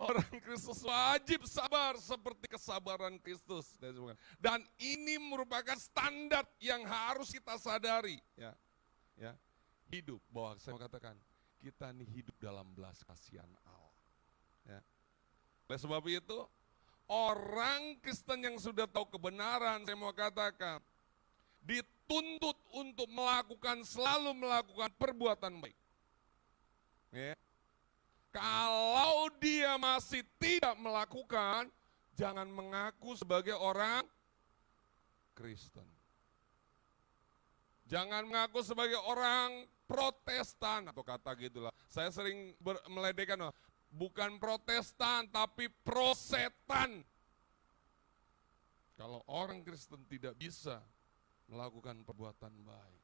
Orang Kristus wajib sabar seperti kesabaran Kristus. Dan ini merupakan standar yang harus kita sadari. Ya, hidup, bahwa saya mau katakan, kita ini hidup dalam belas kasihan Allah. Ya. Oleh sebab itu, orang Kristen yang sudah tahu kebenaran, saya mau katakan, dituntut untuk selalu melakukan perbuatan baik. Ya. Kalau dia masih tidak melakukan, jangan mengaku sebagai orang Kristen. Jangan mengaku sebagai orang Protestan atau kata gitulah. Saya sering meledekkan, bukan Protestan tapi prosetan. Kalau orang Kristen tidak bisa melakukan perbuatan baik.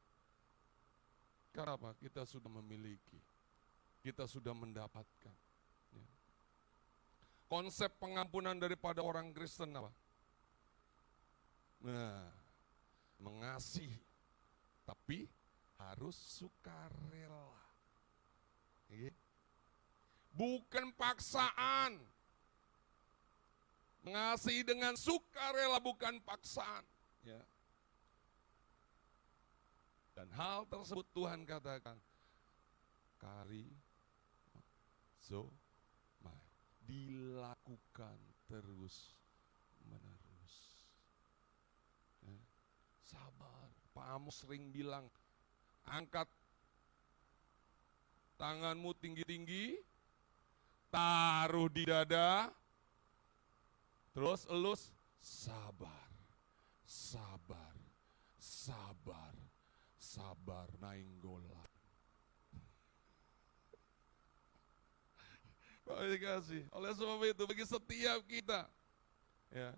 Karena apa? Kita sudah memiliki, kita sudah mendapatkan. Ya. Konsep pengampunan daripada orang Kristen apa? Nah, mengasihi, tapi harus sukarela. Ya. Bukan paksaan. Mengasihi dengan sukarela, bukan paksaan. Ya. Dan hal tersebut Tuhan katakan, karizomai, dilakukan terus menerus. Ya. Sabar. Pak Amos sering bilang, angkat tanganmu tinggi-tinggi, taruh di dada, terus elus, sabar, sabar, sabar, sabar nainggolan. Pak dikasih. Oleh sebab itu bagi setiap kita, ya,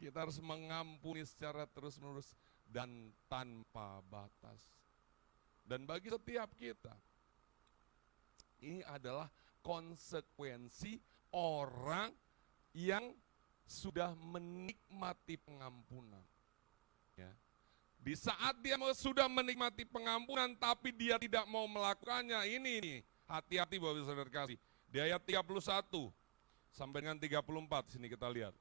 kita harus mengampuni secara terus-menerus dan tanpa batas. Dan bagi setiap kita, ini adalah konsekuensi orang yang sudah menikmati pengampunan. Ya. Di saat dia sudah menikmati pengampunan tapi dia tidak mau melakukannya, ini nih, hati-hati Bapak Saudara kasih. Di ayat 31 sampai dengan 34 sini kita lihat.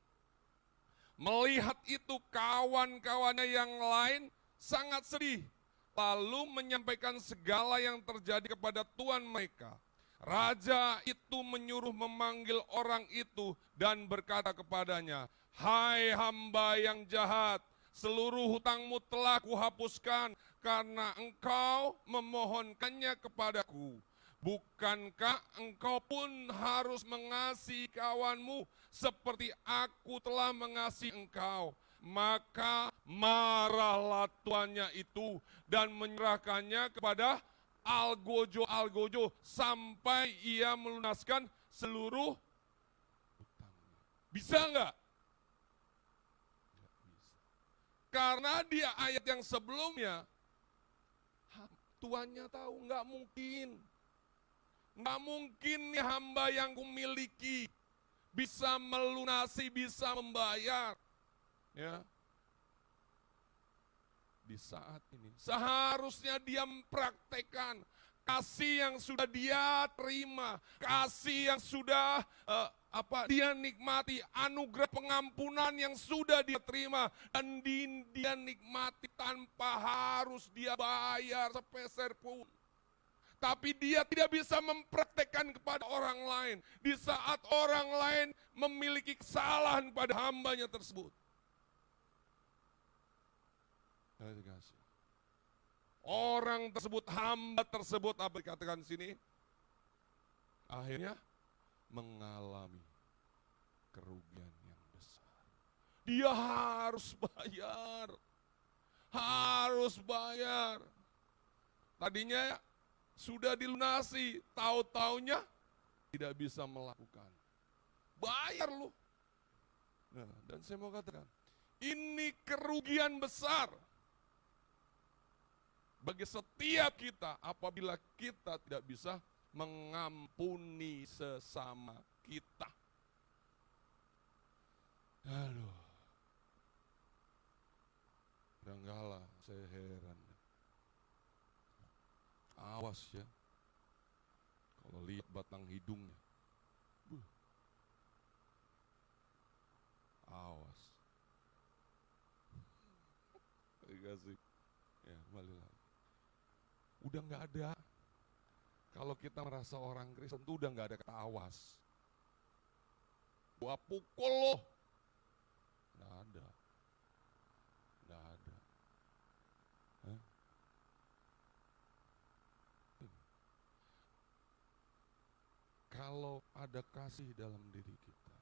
Melihat itu kawan-kawannya yang lain sangat sedih, lalu menyampaikan segala yang terjadi kepada tuan mereka. Raja itu menyuruh memanggil orang itu dan berkata kepadanya, "Hai hamba yang jahat, seluruh hutangmu telah kuhapuskan karena engkau memohonkannya kepadaku. Bukankah engkau pun harus mengasihi kawanmu seperti aku telah mengasihi engkau?" Maka marahlah tuannya itu dan menyerahkannya kepada algojo sampai ia melunaskan seluruh hutangnya. Bisa enggak? Karena dia ayat yang sebelumnya, tuannya tahu enggak mungkin. Enggak mungkin nih hamba yang kumiliki bisa melunasi, bisa membayar. Ya. Di saat ini seharusnya dia mempraktekkan kasih yang sudah dia terima, kasih yang sudah dia nikmati, anugerah pengampunan yang sudah dia terima dan dia nikmati tanpa harus dia bayar sepeser pun. Tapi dia tidak bisa mempraktekkan kepada orang lain di saat orang lain memiliki kesalahan pada hambanya tersebut. Orang tersebut, hamba tersebut, apa dikatakan di sini? Akhirnya mengalami kerugian yang besar. Dia harus bayar. Harus bayar. Tadinya sudah dilunasi, tahu-taunya tidak bisa melakukan. Bayar lu. Nah, dan saya mau katakan, ini kerugian besar bagi setiap kita apabila kita tidak bisa mengampuni sesama kita. Aduh. Kadangkala saya heran. Awas ya. Kalau lihat batang hidungnya. Awas. Kasih. Ya, kembali lagi. Udah nggak ada. Kalau kita merasa orang Kristen itu udah nggak ada kata awas. Gua pukul loh. Nggak ada. Nggak ada. Hah? Kalau ada kasih dalam diri kita,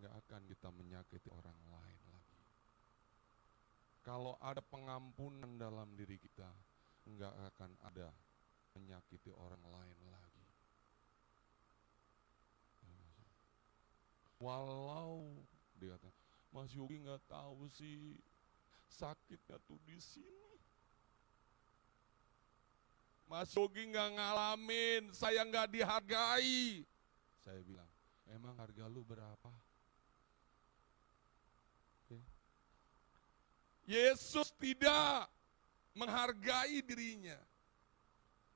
nggak akan kita menyakiti orang lain lagi. Kalau ada pengampunan dalam diri kita, enggak akan ada menyakiti orang lain lagi. Walau dia kata, Mas Yogi nggak tahu sih sakitnya tuh di sini. Mas Yogi nggak ngalamin, saya nggak dihargai. Saya bilang, emang harga lu berapa? Oke. Yesus tidak menghargai dirinya.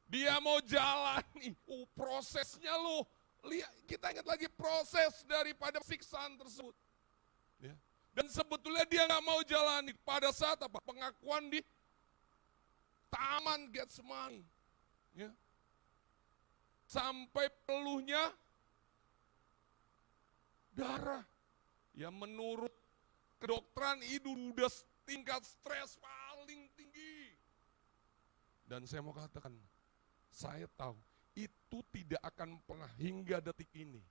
Dia mau jalani, prosesnya loh. Lihat, kita ingat lagi proses daripada siksaan tersebut. Ya. Dan sebetulnya dia nggak mau jalani pada saat apa? Pengakuan di Taman Getsemani. Ya. Sampai peluhnya darah. Ya menurut kedokteran itu udah tingkat stres paling tinggi. Dan saya mau katakan, saya tahu itu tidak akan pernah hingga detik ini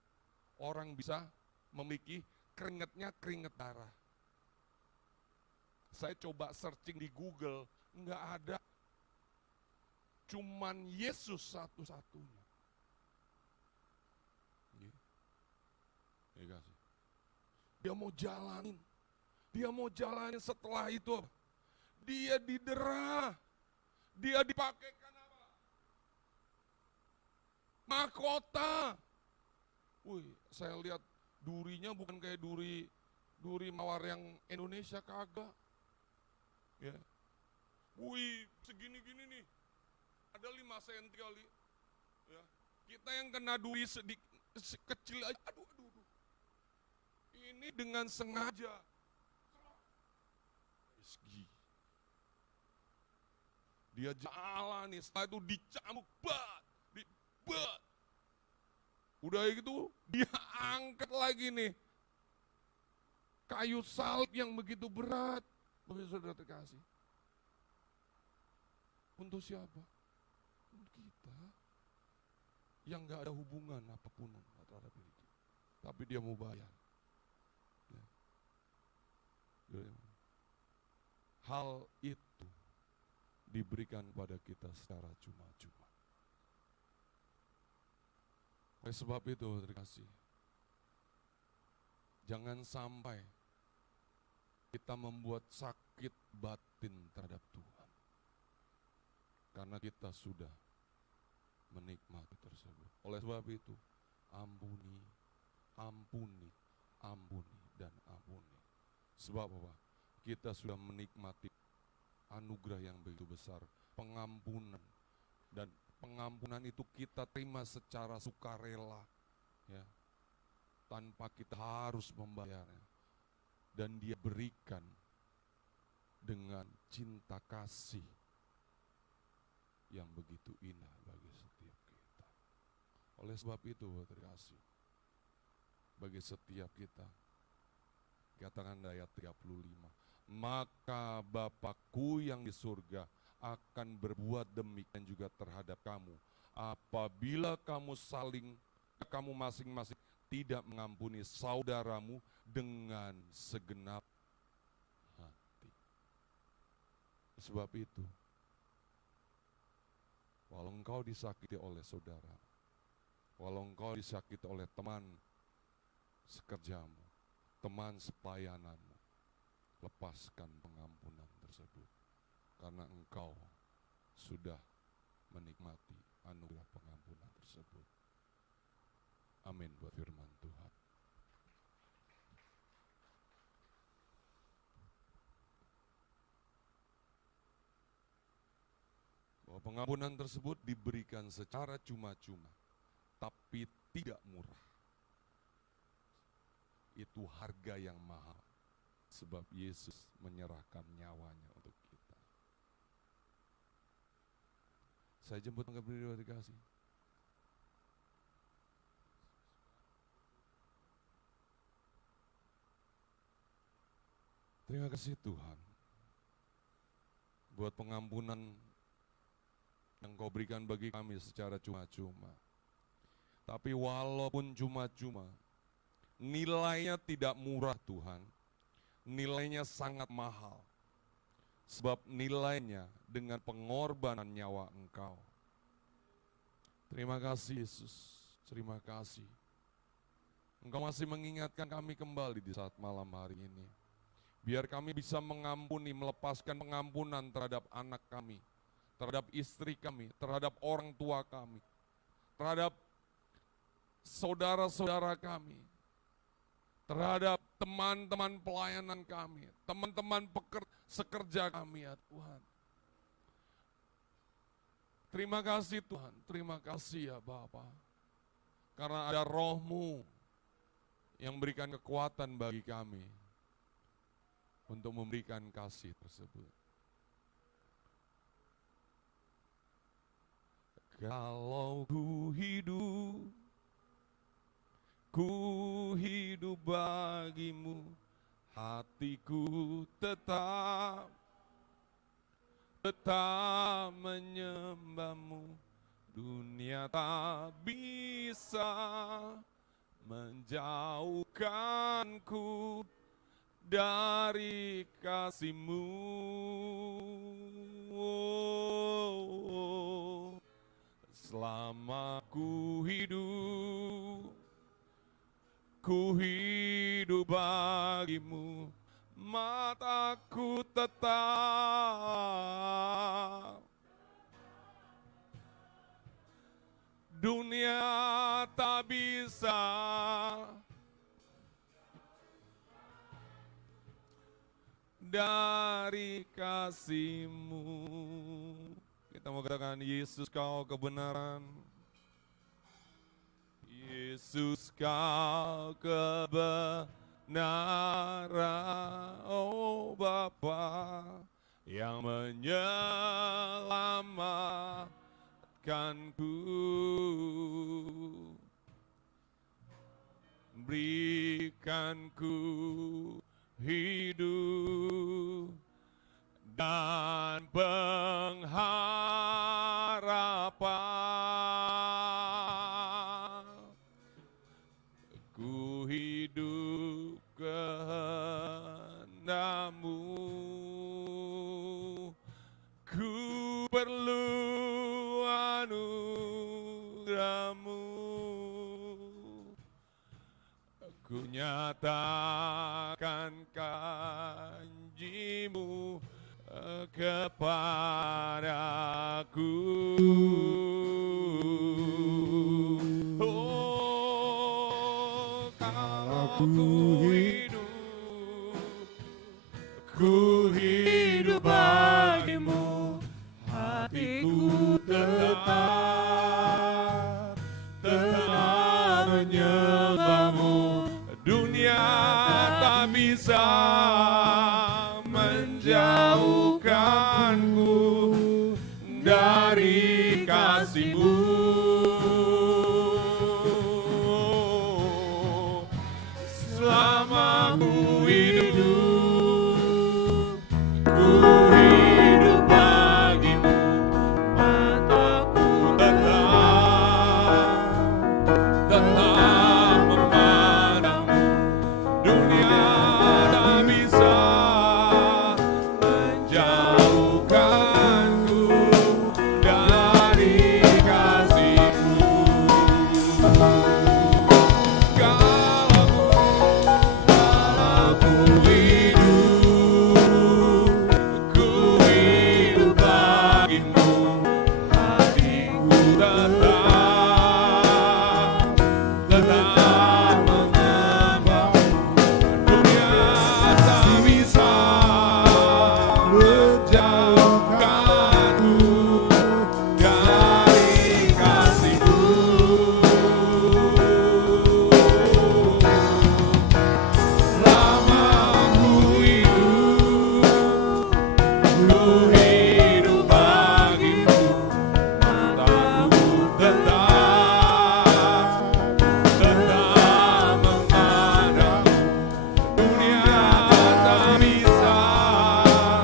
orang bisa memiliki keringatnya keringat darah. Saya coba searching di Google, nggak ada. Cuman Yesus satu-satunya. Dia mau jalanin. Dia mau jalanin setelah itu apa? Dia didera. Dia dipakaikan apa? Mahkota. Wih, saya lihat durinya bukan kayak duri mawar yang Indonesia, kagak. Ya. Wih, segini-gini nih. Ada 5 cm kali. Ya. Kita yang kena duri kecil aja, aduh. Ini dengan sengaja. Dia jalan nih, setelah itu dicambuk, bat. Udah gitu, dia angkat lagi nih. Kayu salib yang begitu berat. Bapak saudara terkasih. Untuk siapa? Untuk kita. Yang gak ada hubungan apapun terhadap diri kita. Tapi dia mau bayar. Ya. Hal itu diberikan pada kita secara cuma-cuma. Oleh sebab itu, terkasih, jangan sampai kita membuat sakit batin terhadap Tuhan. Karena kita sudah menikmati tersebut. Oleh sebab itu, ampuni, dan ampuni. Sebab apa? Kita sudah menikmati anugerah yang begitu besar, pengampunan. Dan pengampunan itu kita terima secara sukarela, ya, tanpa kita harus membayarnya. Dan dia berikan dengan cinta kasih yang begitu indah bagi setiap kita. Oleh sebab itu, terkasih, bagi setiap kita, katakan ayat 35, maka Bapakku yang di surga akan berbuat demikian juga terhadap kamu, apabila kamu masing-masing tidak mengampuni saudaramu dengan segenap hati. Sebab itu, walau engkau disakiti oleh saudara, walau engkau disakiti oleh teman sekerjamu, teman sepelayananmu, lepaskan pengampunan tersebut. Karena engkau sudah menikmati anugerah pengampunan tersebut. Amin buat firman Tuhan. Bahwa pengampunan tersebut diberikan secara cuma-cuma, tapi tidak murah. Itu harga yang mahal, sebab Yesus menyerahkan nyawanya untuk kita. Saya jemput engkau berdiri dikasih. Terima kasih Tuhan buat pengampunan yang Kau berikan bagi kami secara cuma-cuma. Tapi walaupun cuma-cuma, nilainya tidak murah Tuhan, nilainya sangat mahal. sebab nilainya dengan pengorbanan nyawa Engkau. Terima kasih Yesus, terima kasih. Engkau masih mengingatkan kami kembali di saat malam hari ini. Biar kami bisa mengampuni, melepaskan pengampunan terhadap anak kami, terhadap istri kami, terhadap orang tua kami, terhadap saudara-saudara kami, terhadap teman-teman pelayanan kami, teman-teman sekerja kami ya Tuhan. Terima kasih Tuhan, terima kasih ya Bapa. Karena ada Roh-Mu yang berikan kekuatan bagi kami untuk memberikan kasih tersebut. Kalau ku hidup bagimu, hatiku tetap menyembahmu. Dunia tak bisa menjauhkanku dari kasih-Mu. Selama ku hidup bagimu, mataku tetap. Dunia tak bisa dari kasih-Mu. Kita mau katakan, Yesus Kau kebenaran. Yesus Kau kebenaran, oh Bapa yang menyelamatkanku. Berikanku hidup dan pengharapan. Ku hidup kehendak-Mu, ku perlu anugerah-Mu. Ku nyatakan janji-Mu kepadaku. Oh, kalau ku hidup bagimu, hatiku tetap menyembah-Mu. Dunia tak bisa menjauhkanku dari kasih-Mu. Selama ku hidup bagimu, mataku tetap memandang-Mu. Dunia tak bisa menjauhkanku dari kasih-Mu. Kalau ku hidup bagimu, hatiku tetap menyembah-Mu. Dunia tak bisa menjauhkanku dari kasih-Mu. Selama ku hidup bagimu, mataku tetap memandang. Dunia tak bisa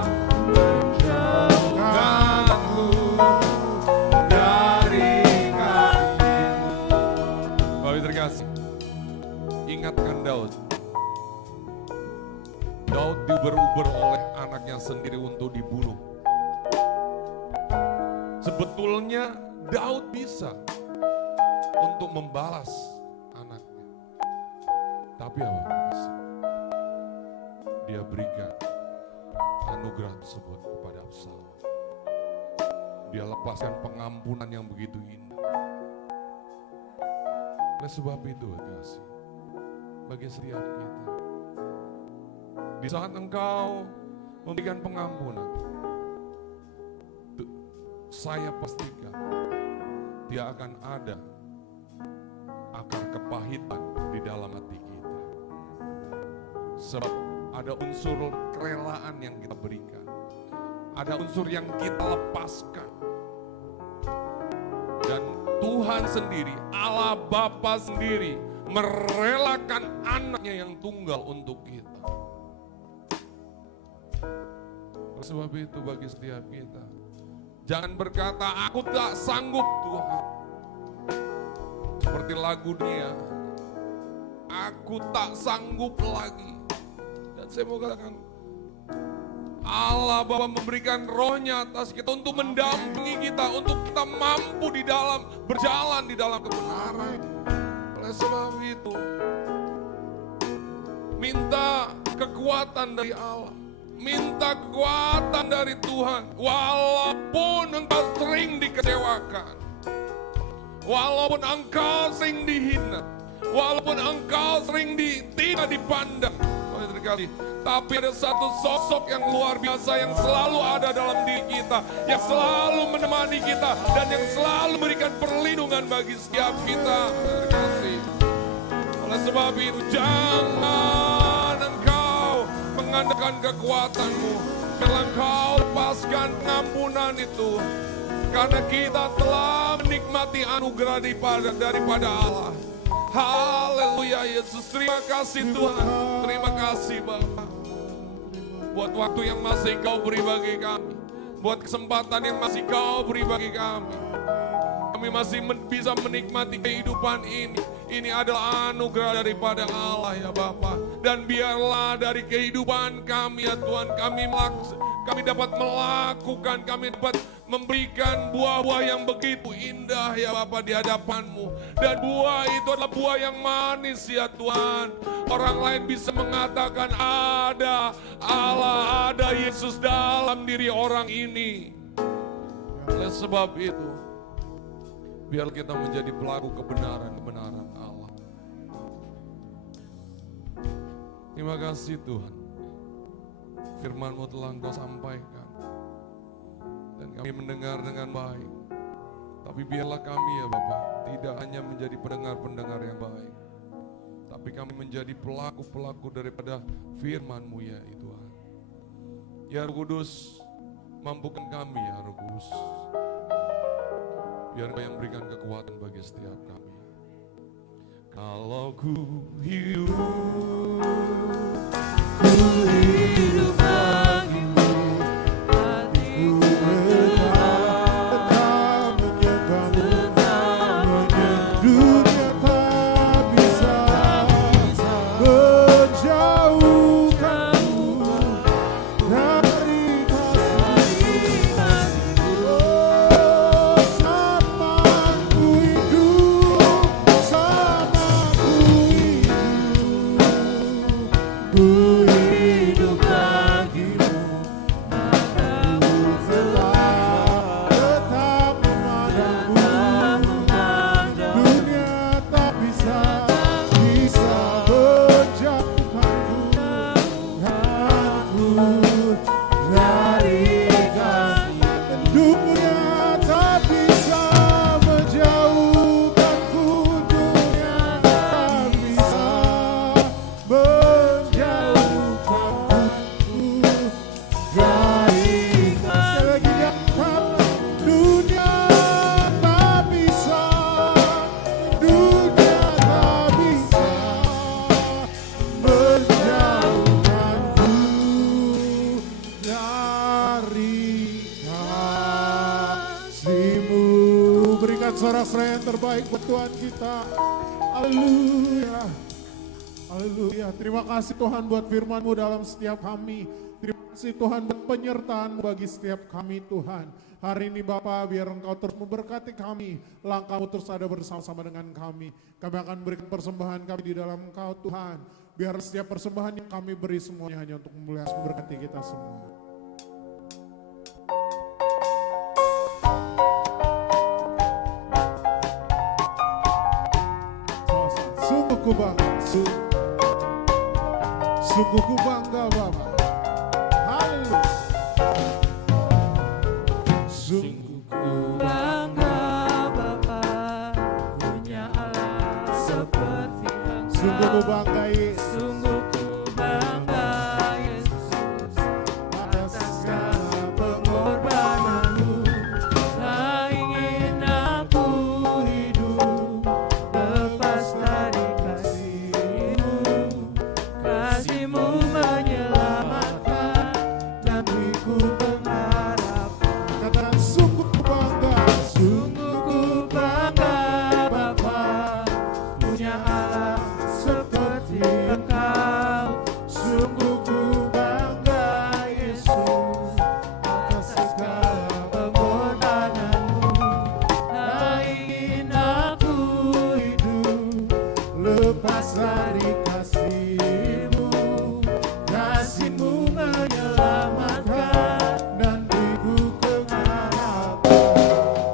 menjauhkanku dari kasih-Mu. Bapak terkasih, ingatkan Daud diuber-uber oleh anaknya sendiri untuk dibunuh. Sebetulnya Daud bisa untuk membalas anaknya. Tapi apa? Dia berikan anugerah tersebut kepada Absalom. Dia lepaskan pengampunan yang begitu indah. Oleh sebab itu, kasih bagi setiap kita, di saat engkau memberikan pengampunan, saya pastikan dia akan ada akar kepahitan di dalam hati kita. Sebab ada unsur kerelaan yang kita berikan, ada unsur yang kita lepaskan. Dan Tuhan sendiri, Allah Bapa sendiri merelakan anaknya yang tunggal untuk kita. Oleh sebab itu bagi setiap kita, jangan berkata, aku tak sanggup Tuhan. Seperti lagunya, aku tak sanggup lagi. Dan saya mau katakan, Allah Bapa memberikan rohnya atas kita untuk mendampingi kita, untuk kita mampu di dalam berjalan di dalam kebenaran. Oleh sebab itu, minta kekuatan dari Allah, minta kekuatan dari Tuhan. Walaupun engkau sering dikecewakan, walaupun engkau sering dihina, walaupun engkau sering tidak dipandang, tapi ada satu sosok yang luar biasa yang selalu ada dalam diri kita, yang selalu menemani kita, dan yang selalu memberikan perlindungan bagi setiap kita. Oleh sebab itu, jangan engkau mengandalkan kekuatanmu, bila engkau lepaskan pengampunan itu, karena kita telah menikmati anugerah daripada Allah. Haleluya Yesus, terima kasih Tuhan, terima kasih Bapa. Buat waktu yang masih kau beri bagi kami, buat kesempatan yang masih kau beri bagi kami. Kami masih bisa menikmati kehidupan ini. Ini adalah anugerah daripada Allah ya Bapa. Dan biarlah dari kehidupan kami ya Tuhan, kami dapat melakukan, kami dapat memberikan buah-buah yang begitu indah ya Bapa di hadapan-Mu. Dan buah itu adalah buah yang manis ya Tuhan. Orang lain bisa mengatakan ada Allah, ada Yesus dalam diri orang ini. Oleh sebab itu, biar kita menjadi pelaku kebenaran-kebenaran Allah. Terima kasih Tuhan, firman-Mu telah Engkau sampaikan, dan kami mendengar dengan baik. Tapi biarlah kami ya Bapa, tidak hanya menjadi pendengar-pendengar yang baik, tapi kami menjadi pelaku-pelaku daripada firman-Mu ya Tuhan. Ya Roh Kudus, mampukan kami ya Roh Kudus, biar Engkau yang berikan kekuatan bagi setiap kami. Kalau ku hidup bagimu, hatiku tetap menyembahmu. Dunia tak bisa menjauhkanmu dari kasih-Mu. Oh, sama ku hidup, sama ku hidup, ku hidup bagimu. Aku telah tetap memandangmu. Dunia tak bisa menjauhkanku dari kasih. Dunia tak bisa menjauhkanku. Dunia tak bisa menjauhkanku dari kasih. Lagi katakan, dunia tak bisa, dunia tak bisa menjauhkanku dari kasih-Mu. Berikan sorak-sorai yang terbaik buat Tuhan kita. Haleluya, Haleluya. Terima kasih Tuhan buat firman-Mu dalam setiap kami. Terima kasih Tuhan buat penyertaan-Mu bagi setiap kami Tuhan. Hari ini Bapa, biar Engkau terus memberkati kami. Langkah-Mu terus ada bersama-sama dengan kami. Kami akan berikan persembahan kami di dalam Engkau Tuhan. Biar setiap persembahan yang kami beri semuanya hanya untuk memberkati kita semua. Sungguh ku bangga, sungguh ku bangga Bapa. Haleluya. Sungguh ku Bangga Bapa punya Allah seperti Engkau. Sungguh ku bangga Yesus. Sungguh ku bangga Yesus atas segala pengorbanan-Mu. Tak ingin aku hidup lepas dari kasih-Mu. Kasih-Mu menyelamatkan dan ku berharap. Katakan sungguh ku bangga. Sungguh ku bangga Bapa punya Allah seperti Engkau. Sungguh ku bangga Yesus atas segala pengorbanan-Mu. Tak ingin aku hidup lepas dari kasih-Mu. Kasih-Mu menyelamatkan dan ku pengharapan.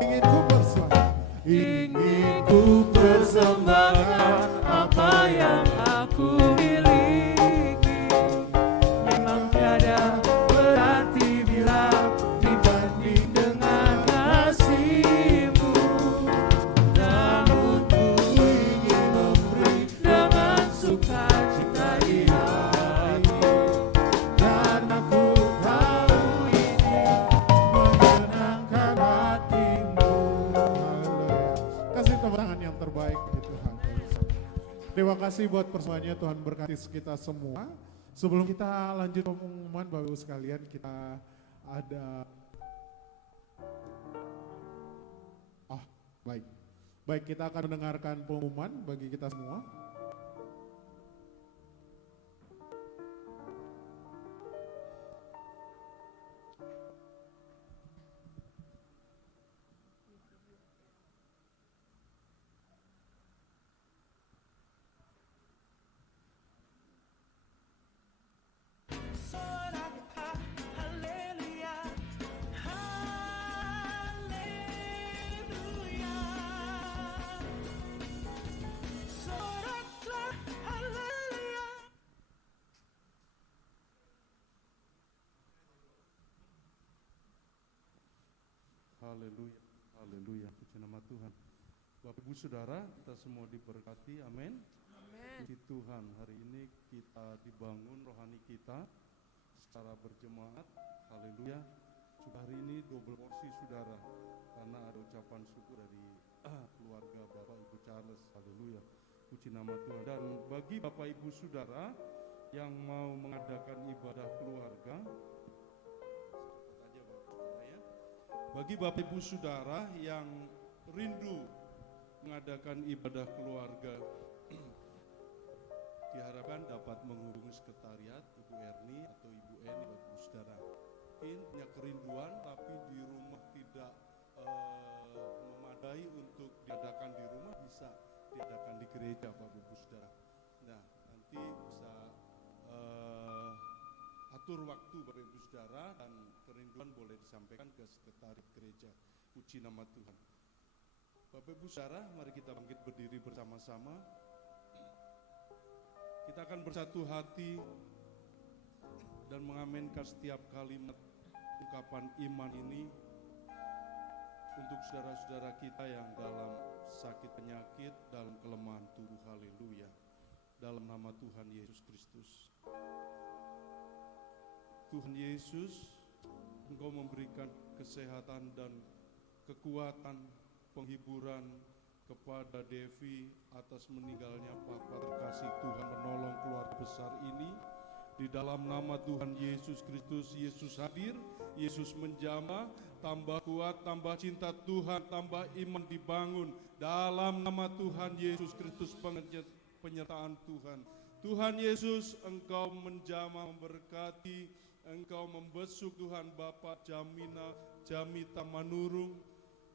Ingin ku bersama. Ingin ku persembahkan apa yang aku miliki. Memang tiada berarti bila dibanding dengan kasih-Mu. Namun ku ingin memberi dengan sukacita di hati. Karena ku tahu ini menyenangkan hati-Mu. Haleluya. Kasih tepuk tangan yang terbaik bagi Tuhan. Terima kasih buat persembahannya, Tuhan berkati kita semua. Sebelum kita lanjut pengumuman Bapak Ibu sekalian, kita ada baik. Baik, kita akan mendengarkan pengumuman bagi kita semua. Haleluya, haleluya. Soraklah haleluya. Haleluya, haleluya, puji nama Tuhan. Bapak Ibu Saudara, kita semua diberkati, amin. Puji Tuhan, hari ini kita dibangun rohani kita secara berjemaat, haleluya. Juga hari ini double porsi saudara, karena ada ucapan syukur dari keluarga Bapak Ibu Charles, haleluya. Puji nama Tuhan. Dan bagi Bapak Ibu Saudara yang mau mengadakan ibadah keluarga, bagi Bapak Ibu Saudara yang rindu mengadakan ibadah keluarga, diharapkan dapat menghubungi sekretariat Ibu Erni atau Ibu Eni, Bapak Ibu Saudara. Mungkin punya kerinduan tapi di rumah tidak memadai untuk diadakan di rumah, bisa diadakan di gereja Bapak Ibu Saudara. Nah, nanti bisa atur waktu Bapak Ibu Saudara, dan kerinduan boleh disampaikan ke sekretariat gereja. Puji nama Tuhan. Bapak Ibu Saudara, mari kita bangkit berdiri bersama-sama. Kita akan bersatu hati dan mengamenkan setiap kalimat ungkapan iman ini untuk saudara-saudara kita yang dalam sakit penyakit, dalam kelemahan tubuh, haleluya. Dalam nama Tuhan Yesus Kristus. Tuhan Yesus, Engkau memberikan kesehatan dan kekuatan, penghiburan kepada Devi atas meninggalnya Papa terkasih. Tuhan menolong keluarga besar ini. Di dalam nama Tuhan Yesus Kristus, Yesus hadir, Yesus menjamah, tambah kuat, tambah cinta Tuhan, tambah iman dibangun. Dalam nama Tuhan Yesus Kristus, penyertaan Tuhan Tuhan Yesus, Engkau menjamah memberkati, Engkau membesuk Tuhan Bapak Jamita Manurung,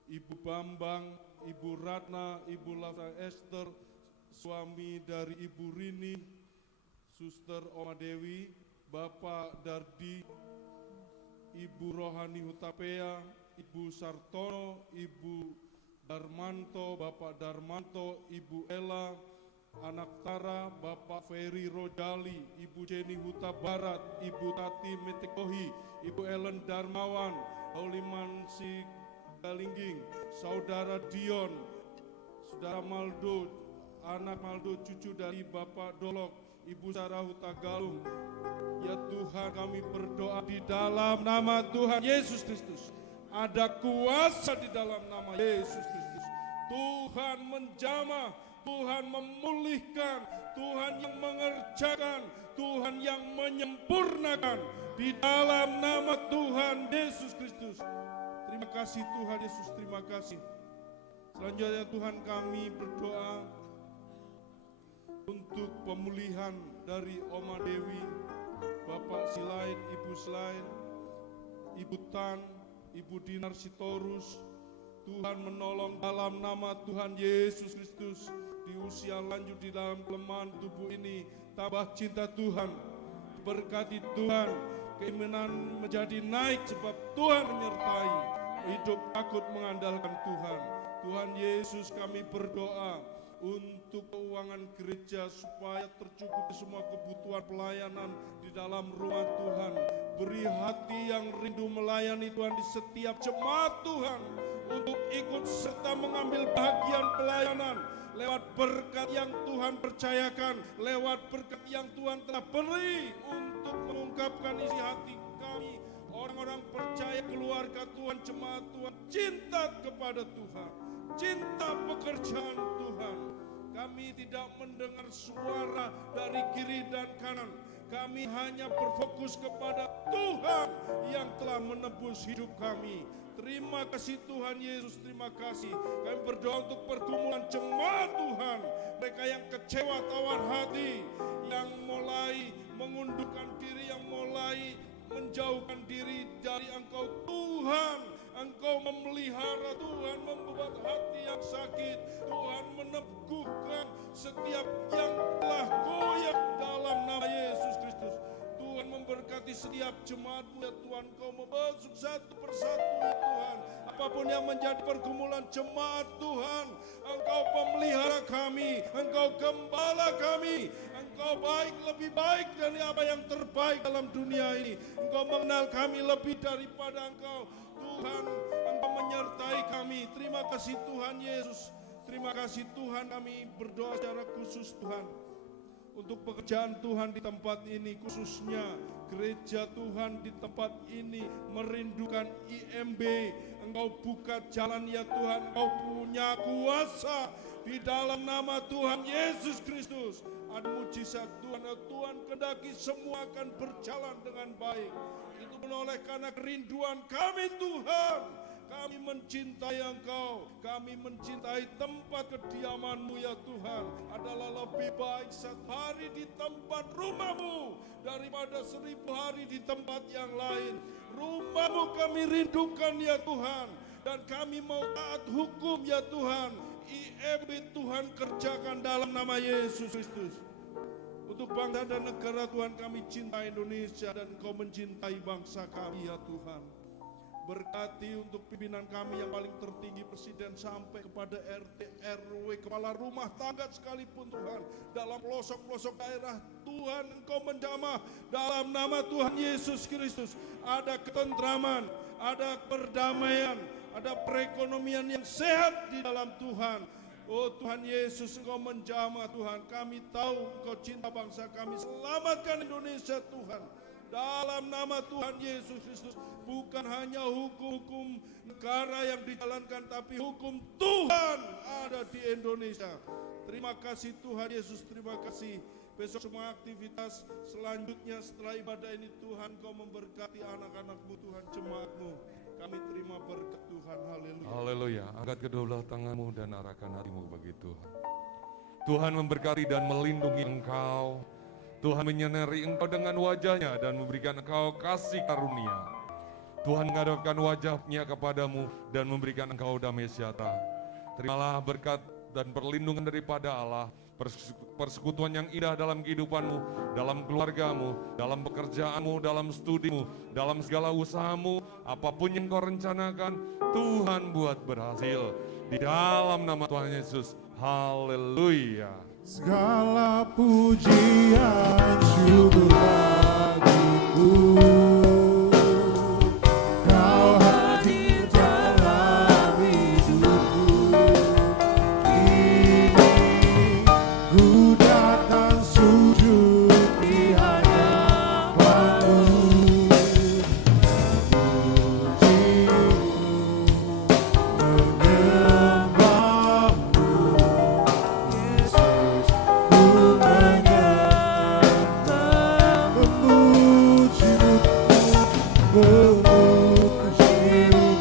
Ibu Bambang, Ibu Ratna, Ibu Lata Esther, suami dari Ibu Rini, Suster Oma Dewi, Bapak Dardi, Ibu Rohani Hutapea, Ibu Sartono, Ibu Darmanto, Bapak Darmanto, Ibu Ella, Anak Tara, Bapak Ferry Rojali, Ibu Jenny Huta Barat, Ibu Tati Metekohi, Ibu Ellen Darmawan, Holiman Si Galingging, Saudara Dion, Saudara Maldo, anak Maldo cucu dari Bapak Dolok, Ibu Sarah Huta Galung. Ya Tuhan, kami berdoa di dalam nama Tuhan Yesus Kristus. Ada kuasa di dalam nama Yesus Kristus. Tuhan menjamah, Tuhan memulihkan, Tuhan yang mengerjakan, Tuhan yang menyempurnakan di dalam nama Tuhan Yesus Kristus. Terima kasih Tuhan Yesus, terima kasih. Selanjutnya Tuhan, kami berdoa untuk pemulihan dari Oma Dewi, Bapak Silain, Ibu Silain, Ibu Tan, Ibu Dinar Sitorus. Tuhan menolong dalam nama Tuhan Yesus Kristus. Di usia lanjut di dalam kelemahan tubuh ini, tambah cinta Tuhan, berkati Tuhan, keimanan menjadi naik sebab Tuhan menyertai, hidup takut mengandalkan Tuhan. Tuhan Yesus, kami berdoa untuk keuangan gereja supaya tercukupi semua kebutuhan pelayanan di dalam rumah Tuhan. Beri hati yang rindu melayani Tuhan di setiap jemaat Tuhan, untuk ikut serta mengambil bagian pelayanan lewat berkat yang Tuhan percayakan, lewat berkat yang Tuhan telah beri untuk mengungkapkan isi hati kami, orang-orang percaya, keluarga Tuhan, jemaat Tuhan, cinta kepada Tuhan, cinta pekerjaan Tuhan. Kami tidak mendengar suara dari kiri dan kanan. Kami hanya berfokus kepada Tuhan yang telah menebus hidup kami. Terima kasih Tuhan Yesus, terima kasih. Kami berdoa untuk pergumulan jemaat Tuhan, mereka yang kecewa, tawar hati, yang mulai mengundurkan diri, yang mulai menjauhkan diri dari Engkau Tuhan. Engkau memelihara, Tuhan membuat hati yang sakit, Tuhan meneguhkan setiap yang telah goyah dalam nama Yesus Kristus. Tuhan memberkati setiap jemaat-Mu ya Tuhan, Kau membasuh satu persatu ya Tuhan. Apapun yang menjadi pergumulan jemaat Tuhan, Engkau pemelihara kami, Engkau gembala kami, Engkau baik, lebih baik dari apa yang terbaik dalam dunia ini. Engkau mengenal kami lebih daripada Engkau. Tuhan, Engkau menyertai kami. Terima kasih Tuhan Yesus. Terima kasih Tuhan, kami berdoa secara khusus Tuhan untuk pekerjaan Tuhan di tempat ini, khususnya gereja Tuhan di tempat ini merindukan IMB. Engkau buka jalan ya Tuhan, Engkau punya kuasa di dalam nama Tuhan Yesus Kristus. Ada mujizat Tuhan, Tuhan kehendaki semua akan berjalan dengan baik. Itu menoleh karena kerinduan kami Tuhan. Kami mencintai Engkau, kami mencintai tempat kediaman-Mu ya Tuhan. Adalah lebih baik satu hari di tempat rumah-Mu daripada 1000 hari di tempat yang lain. Rumah-Mu kami rindukan ya Tuhan, dan kami mau taat hukum ya Tuhan. IMB Tuhan kerjakan dalam nama Yesus Kristus. Untuk bangsa dan negara Tuhan, kami cinta Indonesia dan Engkau mencintai bangsa kami ya Tuhan. Berkati untuk pimpinan kami yang paling tertinggi, Presiden sampai kepada RT, RW, kepala rumah tangga sekalipun Tuhan. Dalam pelosok-pelosok daerah Tuhan, Engkau menjamah dalam nama Tuhan Yesus Kristus. Ada ketentraman, ada perdamaian, ada perekonomian yang sehat di dalam Tuhan. Oh Tuhan Yesus, Engkau menjamah Tuhan. Kami tahu Engkau cinta bangsa kami. Selamatkan Indonesia Tuhan. Dalam nama Tuhan Yesus Kristus, bukan hanya hukum-hukum negara yang dijalankan, tapi hukum Tuhan ada di Indonesia. Terima kasih Tuhan Yesus, terima kasih. Besok semua aktivitas selanjutnya setelah ibadah ini Tuhan, Kau memberkati anak-anak-Mu Tuhan, jemaat-Mu. Kami terima berkat Tuhan, haleluya. Haleluya, angkat kedua belah tanganmu dan arahkan hatimu bagi Tuhan. Tuhan memberkati dan melindungi engkau. Tuhan menyinari engkau dengan wajahnya dan memberikan engkau kasih karunia. Tuhan menghadapkan wajahnya kepadamu dan memberikan engkau damai sejahtera. Terimalah berkat dan perlindungan daripada Allah, persekutuan yang indah dalam kehidupanmu, dalam keluargamu, dalam pekerjaanmu, dalam studimu, dalam segala usahamu, apapun yang kau rencanakan, Tuhan buat berhasil. Di dalam nama Tuhan Yesus, haleluya. Segala pujian syukur bagiku, Kau hadir dalam hidupku. Kini ku datang sujud di hadapanmu, memujimu, Yesus, ku menyembahmu.